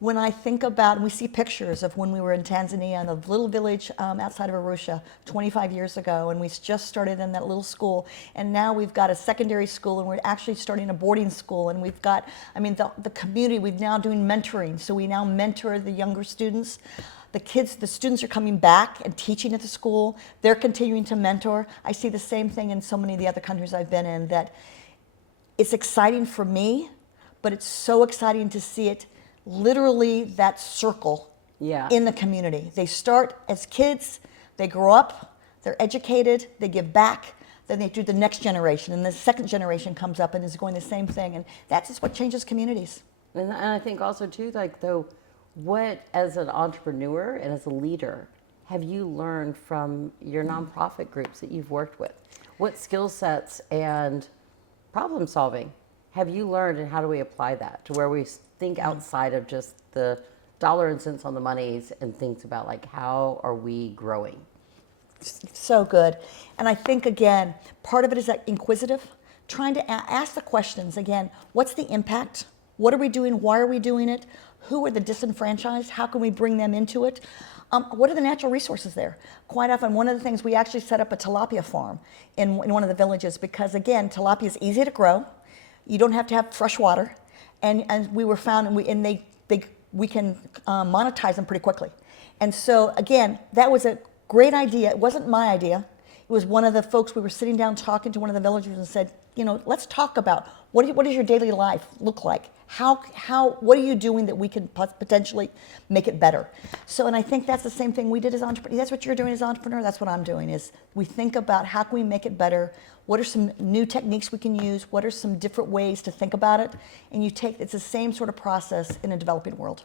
when I think about, and we see pictures of when we were in Tanzania in a little village outside of Arusha 25 years ago, and we just started in that little school, and now we've got a secondary school, and we're actually starting a boarding school, and we've got, I mean, the community, we've now doing mentoring, so we now mentor the younger students. The kids, the students are coming back and teaching at the school. They're continuing to mentor. I see the same thing in so many of the other countries I've been in, that it's exciting for me, but it's so exciting to see it literally that circle yeah. in the community. They start as kids, they grow up, they're educated, they give back, then they do the next generation, and the second generation comes up and is going the same thing, and that's just what changes communities. And I think also too, like though, what as an entrepreneur and as a leader have you learned from your nonprofit groups that you've worked with? What skill sets and problem solving have you learned, and how do we apply that to where we think outside of just the dollar and cents on the monies and thinks about like how are we growing? So good. And I think, again, part of it is that inquisitive, trying to ask the questions. Again, what's the impact? What are we doing? Why are we doing it? Who are the disenfranchised? How can we bring them into it? What are the natural resources there? Quite often, one of the things, we actually set up a tilapia farm in one of the villages because, again, tilapia is easy to grow. You don't have to have fresh water. And we were found, and we can monetize them pretty quickly. And so, again, that was a great idea. It wasn't my idea. It was one of the folks, we were sitting down talking to one of the villagers and said, you know, let's talk about what does your daily life look like? What are you doing that we can potentially make it better? So, and I think that's the same thing we did as entrepreneurs. That's what you're doing as an entrepreneur. That's what I'm doing, is we think about how can we make it better? What are some new techniques we can use? What are some different ways to think about it? And it's the same sort of process in a developing world.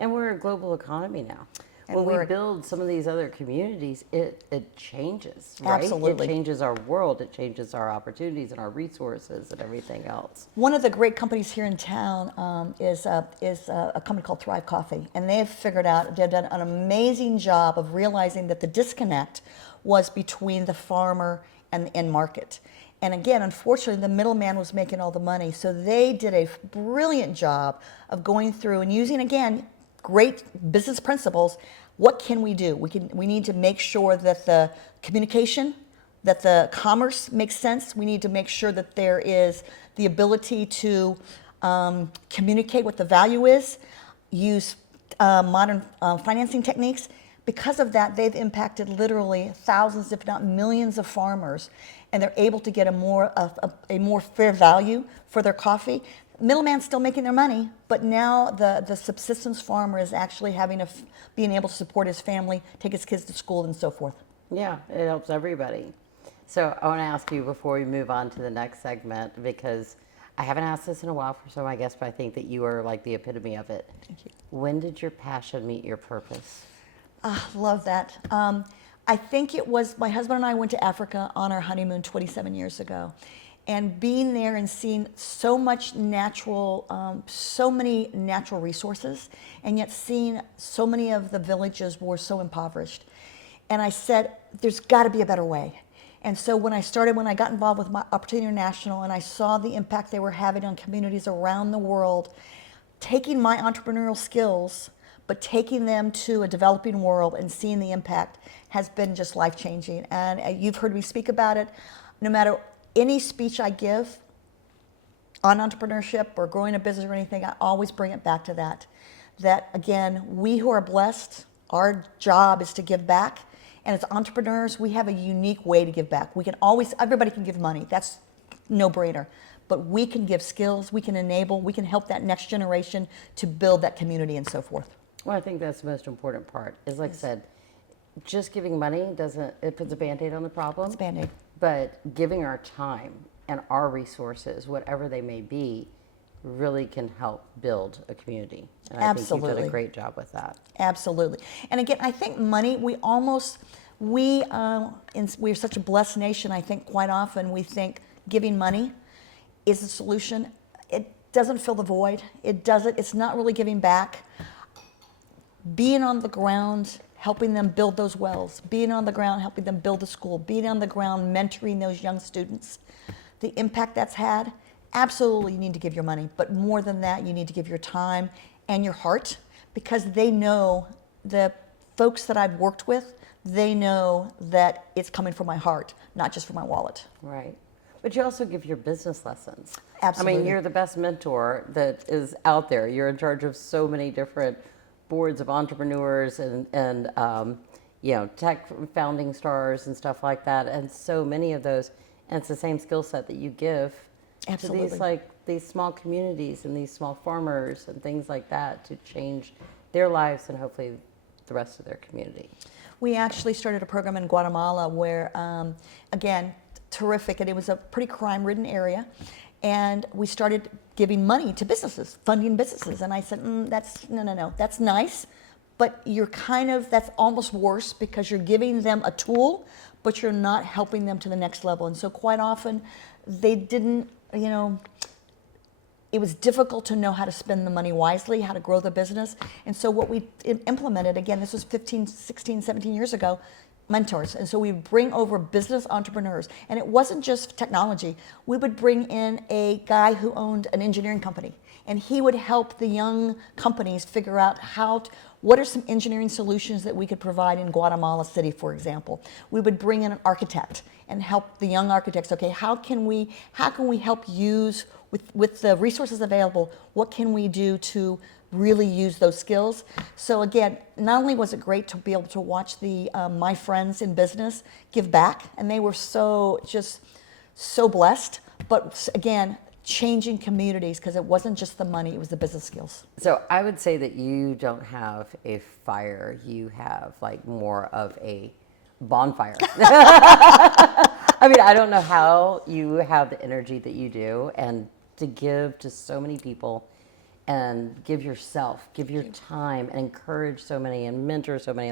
And we're a global economy now. And When we build some of these other communities, it changes, right? Absolutely. It changes our world, it changes our opportunities and our resources and everything else. One of the great companies here in town is a company called Thrive Coffee, and they've done an amazing job of realizing that the disconnect was between the farmer and the end market. And again, unfortunately, the middleman was making all the money. So they did a brilliant job of going through and using, again, great business principles. What can we do? We need to make sure that the communication, that the commerce makes sense. We need to make sure that there is the ability to communicate what the value is, use modern financing techniques. Because of that, they've impacted literally thousands, if not millions, of farmers, and they're able to get a more fair value for their coffee. Middleman's still making their money, but now the subsistence farmer is actually being able to support his family, take his kids to school, and so forth. Yeah, it helps everybody. So I want to ask you before we move on to the next segment, because I haven't asked this in a while for some of my guests, but I think that you are like the epitome of it. Thank you. When did your passion meet your purpose? Love that. I think it was my husband and I went to Africa on our honeymoon 27 years ago. And being there and seeing so many natural resources, and yet seeing so many of the villages were so impoverished. And I said, there's got to be a better way. And so when I got involved with my Opportunity International, and I saw the impact they were having on communities around the world, taking my entrepreneurial skills, but taking them to a developing world and seeing the impact has been just life-changing. And you've heard me speak about it. No matter any speech I give on entrepreneurship or growing a business or anything, I always bring it back to that. That, again, we who are blessed, our job is to give back. And as entrepreneurs, we have a unique way to give back. Everybody can give money. That's no-brainer. But we can give skills, we can enable, we can help that next generation to build that community and so forth. Well, I think that's the most important part. Is like I said, just giving money it puts a Band-Aid on the problem. It's a Band-Aid. But giving our time and our resources, whatever they may be, really can help build a community. And I think you've done Absolutely. a great job with that. Absolutely. And again, I think money, we're such a blessed nation. I think quite often we think giving money is the solution. It doesn't fill the void. It's not really giving back. Being on the ground, helping them build those wells, being on the ground, helping them build a school, being on the ground, mentoring those young students, the impact that's had, absolutely you need to give your money. But more than that, you need to give your time and your heart, because they know, the folks that I've worked with, they know that it's coming from my heart, not just from my wallet. Right. But you also give your business lessons. Absolutely. I mean, you're the best mentor that is out there. You're in charge of so many different boards of entrepreneurs and tech founding stars and stuff like that. And so many of those, and it's the same skill set that you give Absolutely. to these small communities and these small farmers and things like that to change their lives and hopefully the rest of their community. We actually started a program in Guatemala where, again, terrific, and it was a pretty crime-ridden area, and we started giving money to businesses, funding businesses, and I said, no, that's nice, but that's almost worse, because you're giving them a tool, but you're not helping them to the next level. And so quite often, they didn't, it was difficult to know how to spend the money wisely, how to grow the business. And so what we implemented, again, this was 15, 16, 17 years ago, mentors. And so we bring over business entrepreneurs. And it wasn't just technology. We would bring in a guy who owned an engineering company, and he would help the young companies figure out what are some engineering solutions that we could provide in Guatemala City, for example. We would bring in an architect and help the young architects. Okay, how can we help use, with the resources available, what can we do to really use those skills? So again, not only was it great to be able to watch my friends in business give back, and they were so blessed, but again, changing communities, because it wasn't just the money, it was the business skills. So I would say that you don't have a fire, you have more of a bonfire. I mean, I don't know how you have the energy that you do, and to give to so many people and give your time and encourage so many and mentor so many.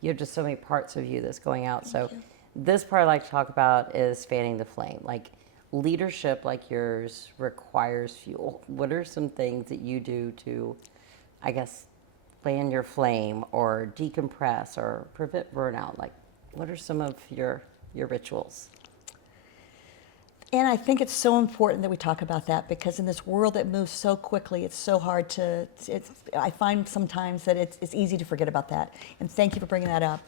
You have just so many parts of you that's going out. So this part I like to talk about is fanning the flame. Leadership like yours requires fuel. What are some things that you do to, I guess, fan your flame or decompress or prevent burnout? What are some of your rituals? And I think it's so important that we talk about that, because in this world that moves so quickly, it's so hard I find sometimes that it's easy to forget about that. And thank you for bringing that up.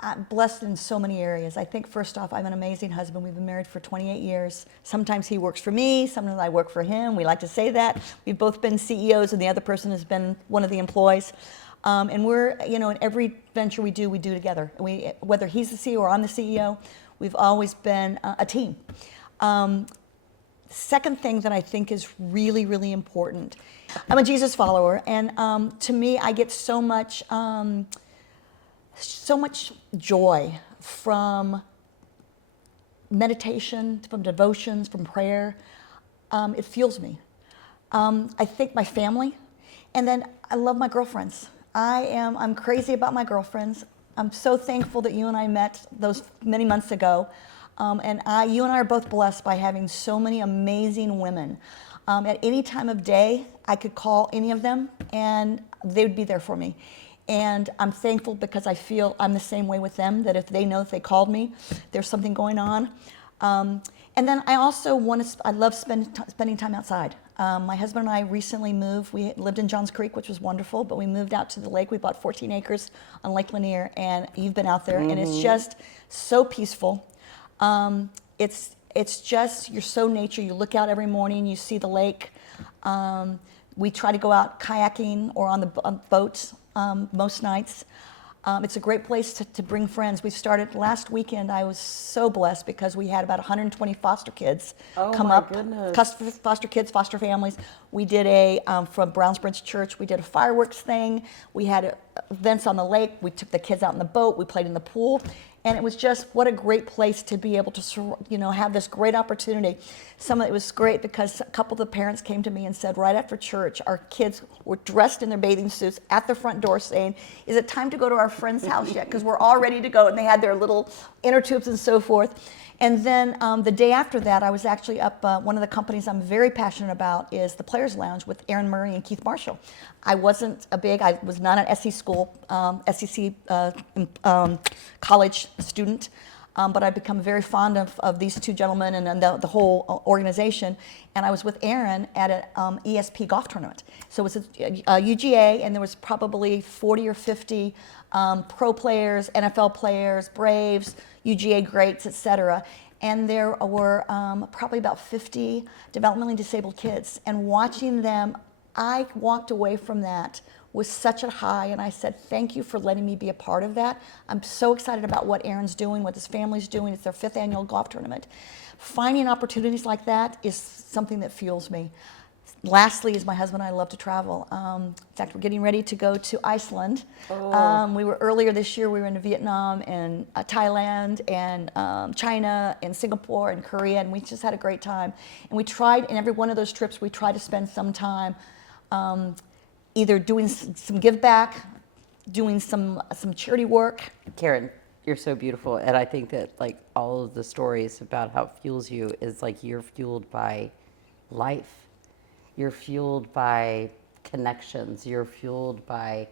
I'm blessed in so many areas. I think first off, I'm an amazing husband. We've been married for 28 years. Sometimes he works for me, sometimes I work for him. We like to say that. We've both been CEOs and the other person has been one of the employees. And we're, in every venture we do together. Whether he's the CEO or I'm the CEO, we've always been a team. Second thing that I think is really, really important, I'm a Jesus follower, and to me, I get so much joy from meditation, from devotions, from prayer. It fuels me. I think my family, and then I love my girlfriends. I'm crazy about my girlfriends. I'm so thankful that you and I met those many months ago. And you and I are both blessed by having so many amazing women. At any time of day, I could call any of them and they would be there for me. And I'm thankful, because I feel I'm the same way with them, that if they know if they called me, there's something going on. And then I also I love spending time outside. My husband and I recently moved. We lived in Johns Creek, which was wonderful, but we moved out to the lake. We bought 14 acres on Lake Lanier, and you've been out there, and it's just so peaceful. It's just, you're so nature. You look out every morning, you see the lake. We try to go out kayaking or on boats most nights. It's a great place to bring friends. We started last weekend. I was so blessed because we had about 120 foster kids come up. Goodness. Foster kids, foster families. We did from Brownsbridge Church, we did a fireworks thing. We had events on the lake. We took the kids out in the boat. We played in the pool. And it was just what a great place to be able to, have this great opportunity. It was great because a couple of the parents came to me and said right after church, our kids were dressed in their bathing suits at the front door saying, "Is it time to go to our friend's house yet? Because we're all ready to go." And they had their little inner tubes and so forth. And then the day after that, I was actually up. One of the companies I'm very passionate about is the Players Lounge with Aaron Murray and Keith Marshall. I was not an SEC school, SEC college student, but I've become very fond of these two gentlemen and the whole organization. And I was with Aaron at an ESP golf tournament. So it was a UGA, and there was probably 40 or 50 pro players, NFL players, Braves, UGA greats, etc. And there were probably about 50 developmentally disabled kids. And watching them, I walked away from that with such a high, and I said, thank you for letting me be a part of that. I'm so excited about what Aaron's doing, what his family's doing. It's their 5th annual golf tournament. Finding opportunities like that is something that fuels me. Lastly, is my husband and I love to travel. In fact, we're getting ready to go to Iceland. We were earlier this year, we were in Vietnam and Thailand and China and Singapore and Korea, and we just had a great time. And we tried, in every one of those trips, we tried to spend some time either doing some give back, doing some charity work. Karen, you're so beautiful. And I think that like all of the stories about how it fuels you is like you're fueled by life. You're fueled by connections. You're fueled by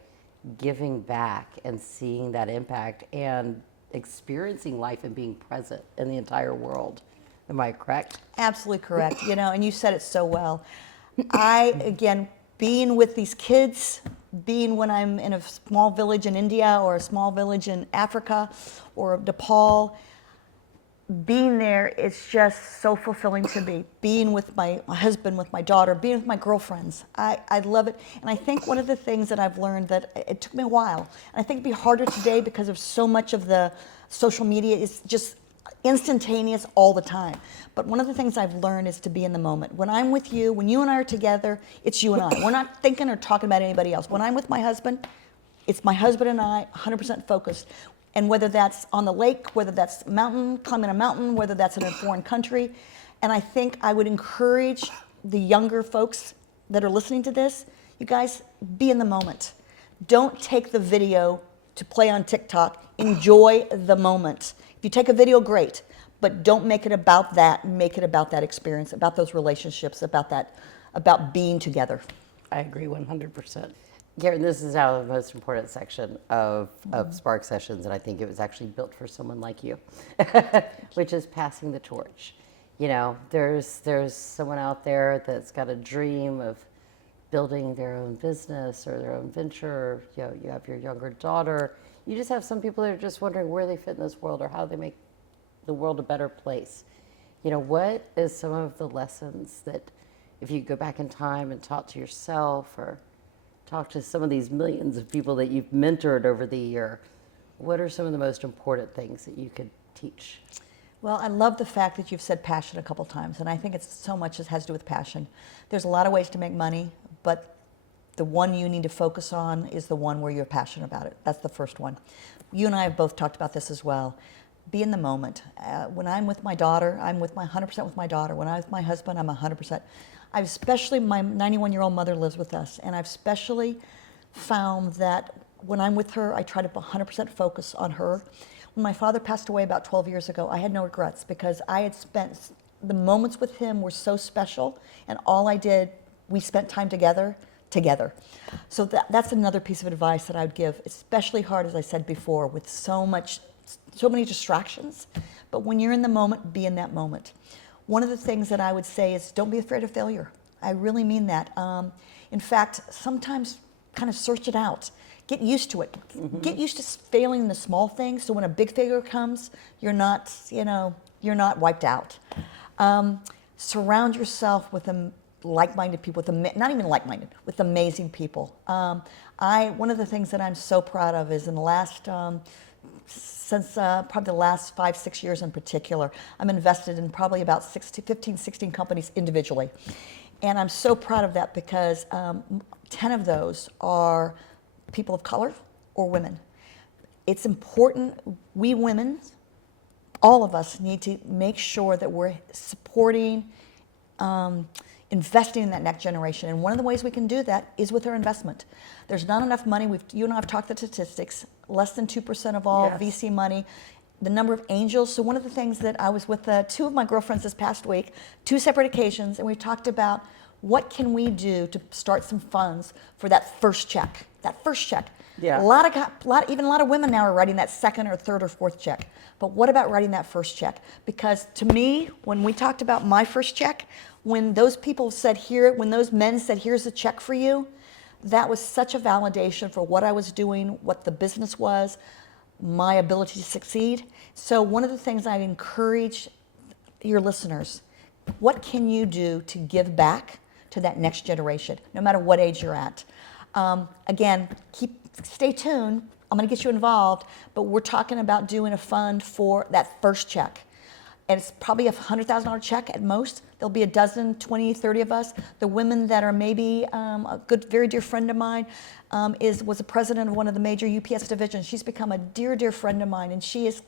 giving back and seeing that impact and experiencing life and being present in the entire world. Am I correct? Absolutely correct. And you said it so well. Again, being with these kids, being when I'm in a small village in India or a small village in Africa or Nepal, being there, it's just so fulfilling to me. Being with my husband, with my daughter, being with my girlfriends. I love it. And I think one of the things that I've learned that it took me a while, and I think it'd be harder today because of so much of the social media is just instantaneous all the time. But one of the things I've learned is to be in the moment. When I'm with you, when you and I are together, it's you and I. We're not thinking or talking about anybody else. When I'm with my husband, it's my husband and I, 100% focused. And whether that's on the lake, whether that's climbing a mountain, whether that's in a foreign country. And I think I would encourage the younger folks that are listening to this, you guys, be in the moment. Don't take the video to play on TikTok. Enjoy the moment. If you take a video, great, but don't make it about that. Make it about that experience, about those relationships, about being together. I agree 100%. Karen, this is now the most important section of Spark Sessions, and I think it was actually built for someone like you, which is passing the torch. There's someone out there that's got a dream of building their own business or their own venture. You have your younger daughter. You just have some people that are just wondering where they fit in this world or how they make the world a better place. What is some of the lessons that if you go back in time and talk to yourself or talk to some of these millions of people that you've mentored over the year, what are some of the most important things that you could teach? Well, I love the fact that you've said passion a couple times, and I think it's so much that has to do with passion. There's a lot of ways to make money, but the one you need to focus on is the one where you're passionate about it. That's the first one. You and I have both talked about this as well. Be in the moment. When I'm with my daughter, I'm 100% with my daughter. When I'm with my husband, I'm 100%. My 91-year-old mother lives with us, and I've especially found that when I'm with her, I try to 100% focus on her. When my father passed away about 12 years ago, I had no regrets because I had spent, the moments with him were so special, and we spent time together. So that's another piece of advice that I would give, especially hard, as I said before, with so many distractions. But when you're in the moment, be in that moment. One of the things that I would say is don't be afraid of failure. I really mean that. In fact, sometimes kind of search it out. Get used to it. Mm-hmm. Get used to failing in the small things so when a big failure comes, you're not wiped out. Surround yourself with like-minded people, not even like-minded, with amazing people. One of the things that I'm so proud of is in the last since probably the last 5-6 years in particular, I'm invested in probably about 15-16 companies individually. And I'm so proud of that because 10 of those are people of color or women. it's important, we women, all of us need to make sure that we're supporting, investing in that next generation. And one of the ways we can do that is with our investment. There's not enough money. You and I have talked the statistics. Less than 2% of all VC money. The number of angels. So one of the things that I was with two of my girlfriends this past week, two separate occasions, and we talked about what can we do to start some funds for that first check. That first check. Yeah. Even a lot of women now are writing that second or third or fourth check. But what about writing that first check? Because to me, when we talked about my first check, when those people said when those men said, here's a check for you, that was such a validation for what I was doing, what the business was, my ability to succeed. So one of the things I encourage your listeners, what can you do to give back to that next generation, no matter what age you're at? Again, stay tuned. I'm going to get you involved, but we're talking about doing a fund for that first check. And it's probably $100,000 check at most. There'll be a dozen, 20, 30 of us. The women that are maybe a good, very dear friend of mine was the president of one of the major UPS divisions. She's become a dear, dear friend of mine, and she's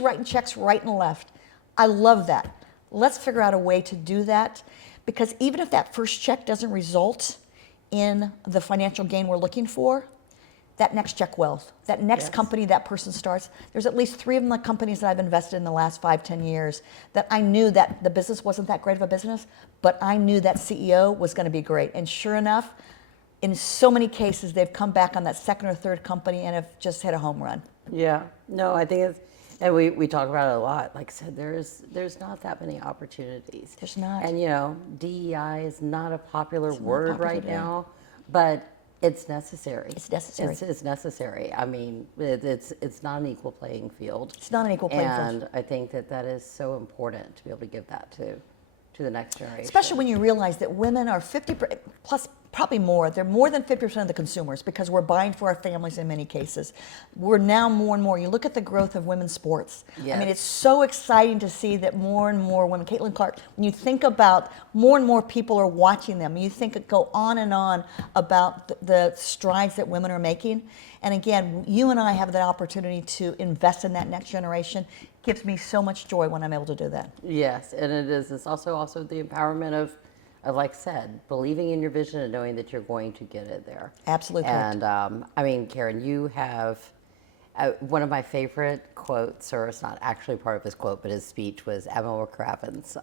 writing checks right and left. I love that. Let's figure out a way to do that, because even if that first check doesn't result in the financial gain we're looking for, that next check will. That next company that person starts, there's at least 3 of the companies that I've invested in the last 5-10 years that I knew that the business wasn't that great of a business, but I knew that CEO was going to be great. And sure enough, in so many cases, they've come back on that second or third company and have just hit a home run. Yeah, no, I think it's, and we talk about it a lot. Like I said, there's not that many opportunities. There's not. And DEI is not a popular word right now, but it's necessary. It's necessary. It's necessary. I mean, it's not an equal playing field. It's not an equal playing field. And I think that is so important to be able to give that to the next generation. Especially when you realize that women are 50 plus, probably more. They're more than 50% of the consumers, because we're buying for our families in many cases. We're now more and more. You look at the growth of women's sports. Yes. I mean, it's so exciting to see that more and more women. Caitlin Clark, when you think about more and more people are watching them, you think it go on and on about the strides that women are making. And again, you and I have that opportunity to invest in that next generation. It gives me so much joy when I'm able to do that. Yes, and it's also the empowerment of, like I said, believing in your vision and knowing that you're going to get it there. Absolutely. And I mean, Karen, you have one of my favorite quotes, or it's not actually part of his quote, but his speech was Admiral McCrappen's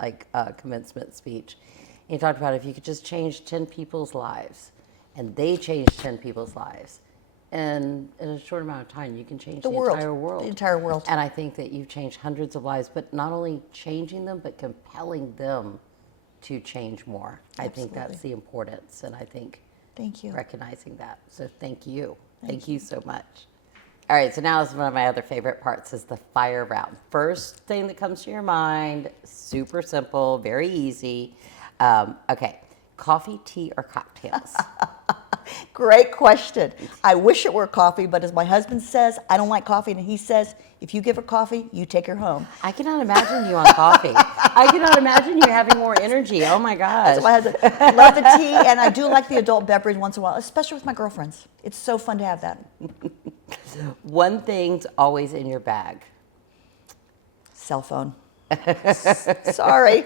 commencement speech. He talked about if you could just change 10 people's lives, and they changed 10 people's lives, and in a short amount of time, you can change the entire world. The entire world. And I think that you've changed hundreds of lives, but not only changing them, but compelling them to change more. Absolutely. I think that's the importance, and I think thank you. Recognizing that. So thank you. Thank you so much. All right, so now this is one of my other favorite parts, is the fire round. First thing that comes to your mind, super simple, very easy. Okay, coffee, tea, or cocktails? Great question. I wish it were coffee, but as my husband says, I don't like coffee, and he says, if you give her coffee, you take her home. I cannot imagine you on coffee. I cannot imagine you having more energy. Oh my gosh. That's my husband. I love the tea, and I do like the adult beverage once in a while, especially with my girlfriends. It's so fun to have that. One thing's always in your bag. Cell phone. Sorry.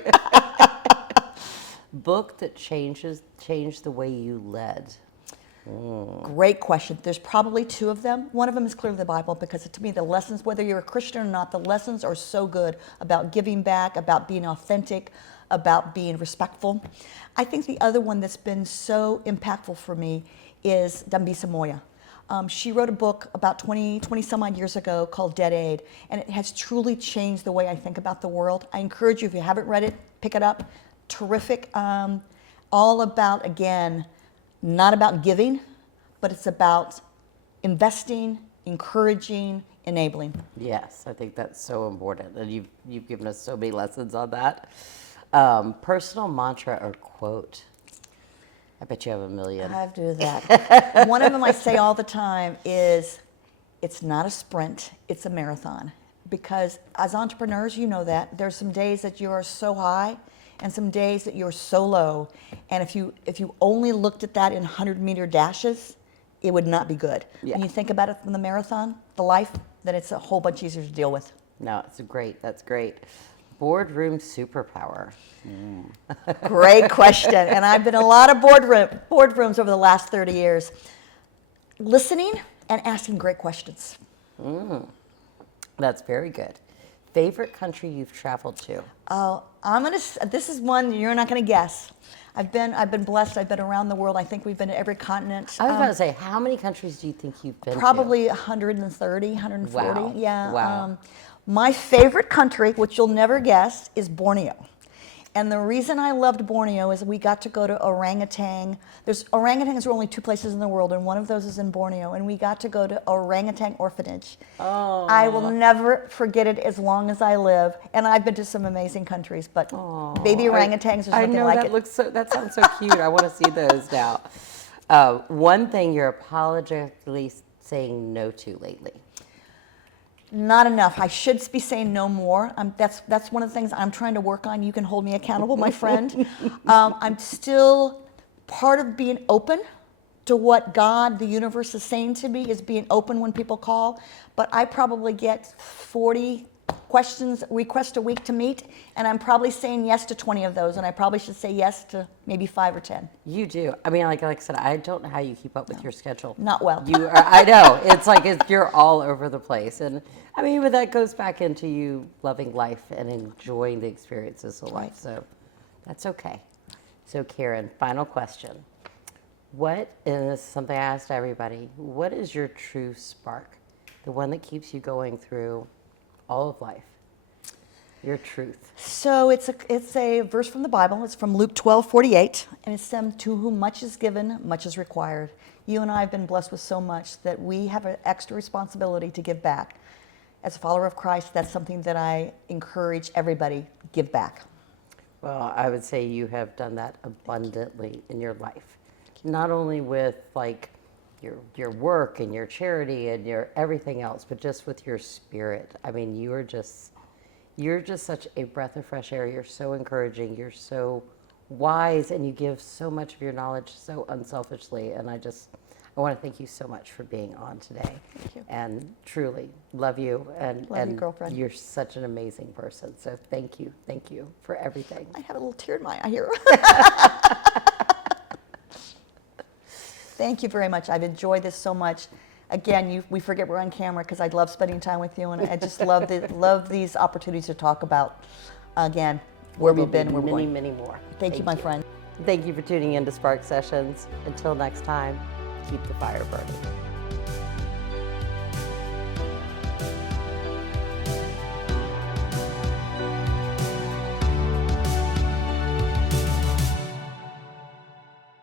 Book that changed the way you led. Great question. There's probably 2 of them. One of them is clearly the Bible, because to me the lessons, whether you're a Christian or not, the lessons are so good about giving back, about being authentic, about being respectful. I think the other one that's been so impactful for me is Dambisa Moyo. She wrote a book about 20 some odd years ago called Dead Aid, and it has truly changed the way I think about the world. I encourage you, if you haven't read it, pick it up. Terrific. All about, again, not about giving, but it's about investing, encouraging, enabling. Yes, I think that's so important, and you've given us so many lessons on that. Personal mantra or quote? I bet you have a million. I do that. One of them I say all the time is, it's not a sprint, it's a marathon. Because as entrepreneurs, you know that, there's some days that you are so high and some days that you're so low. And if you only looked at that in 100-meter dashes, it would not be good. Yeah. When you think about it from the marathon, the life, then it's a whole bunch easier to deal with. No, it's great. That's great. Boardroom superpower. Great question. And I've been in a lot of boardrooms over the last 30 years. Listening and asking great questions. That's very good. Favorite country you've traveled to? Oh, this is one you're not gonna guess. I've been blessed. I've been around the world. I think we've been to every continent. I was about to say, how many countries do you think you've been to? Probably 130, 140. Wow. Yeah. Wow. My favorite country, which you'll never guess, is Borneo. And the reason I loved Borneo is we got to go to orangutan. Orangutans are only 2 places in the world, and one of those is in Borneo. And we got to go to orangutan orphanage. Oh. I will never forget it as long as I live. And I've been to some amazing countries, but baby orangutans, there's nothing like it. That sounds so cute. I want to see those now. One thing you're apologetically saying no to lately. Not enough. I should be saying no more. That's one of the things I'm trying to work on. You can hold me accountable, my friend. I'm still part of being open to what God, the universe, is saying to me, is being open when people call. But I probably get 40 requests a week to meet, and I'm probably saying yes to 20 of those, and I probably should say yes to maybe 5 or 10. You do. I mean, like I said, I don't know how you keep up with your schedule. Not well. I know. It's like you're all over the place. And I mean, but that goes back into you loving life and enjoying the experiences of life. Right. So that's okay. So Karen, final question. And this is something I asked everybody, what is your true spark? The one that keeps you going through all of life? Your truth. So it's a verse from the Bible. It's from Luke 12:48, and it's them to whom much is given, much is required. You and I have been blessed with so much that we have an extra responsibility to give back. As a follower of Christ, that's something that I encourage everybody, give back. Well, I would say you have done that abundantly in your life. Not only with like your work and your charity and your everything else, but just with your spirit. I mean, you're just such a breath of fresh air. You're so encouraging. You're so wise, and you give so much of your knowledge so unselfishly. And I want to thank you so much for being on today. Thank you. And truly love you. And Love you, girlfriend. You're such an amazing person. So thank you for everything. I have a little tear in my eye here. Thank you very much. I've enjoyed this so much. Again, we forget we're on camera because I love spending time with you, and I just love these opportunities to talk about, again, where we've been and where we're going. Many more. Thank you, my friend. Thank you for tuning in to Spark Sessions. Until next time, keep the fire burning.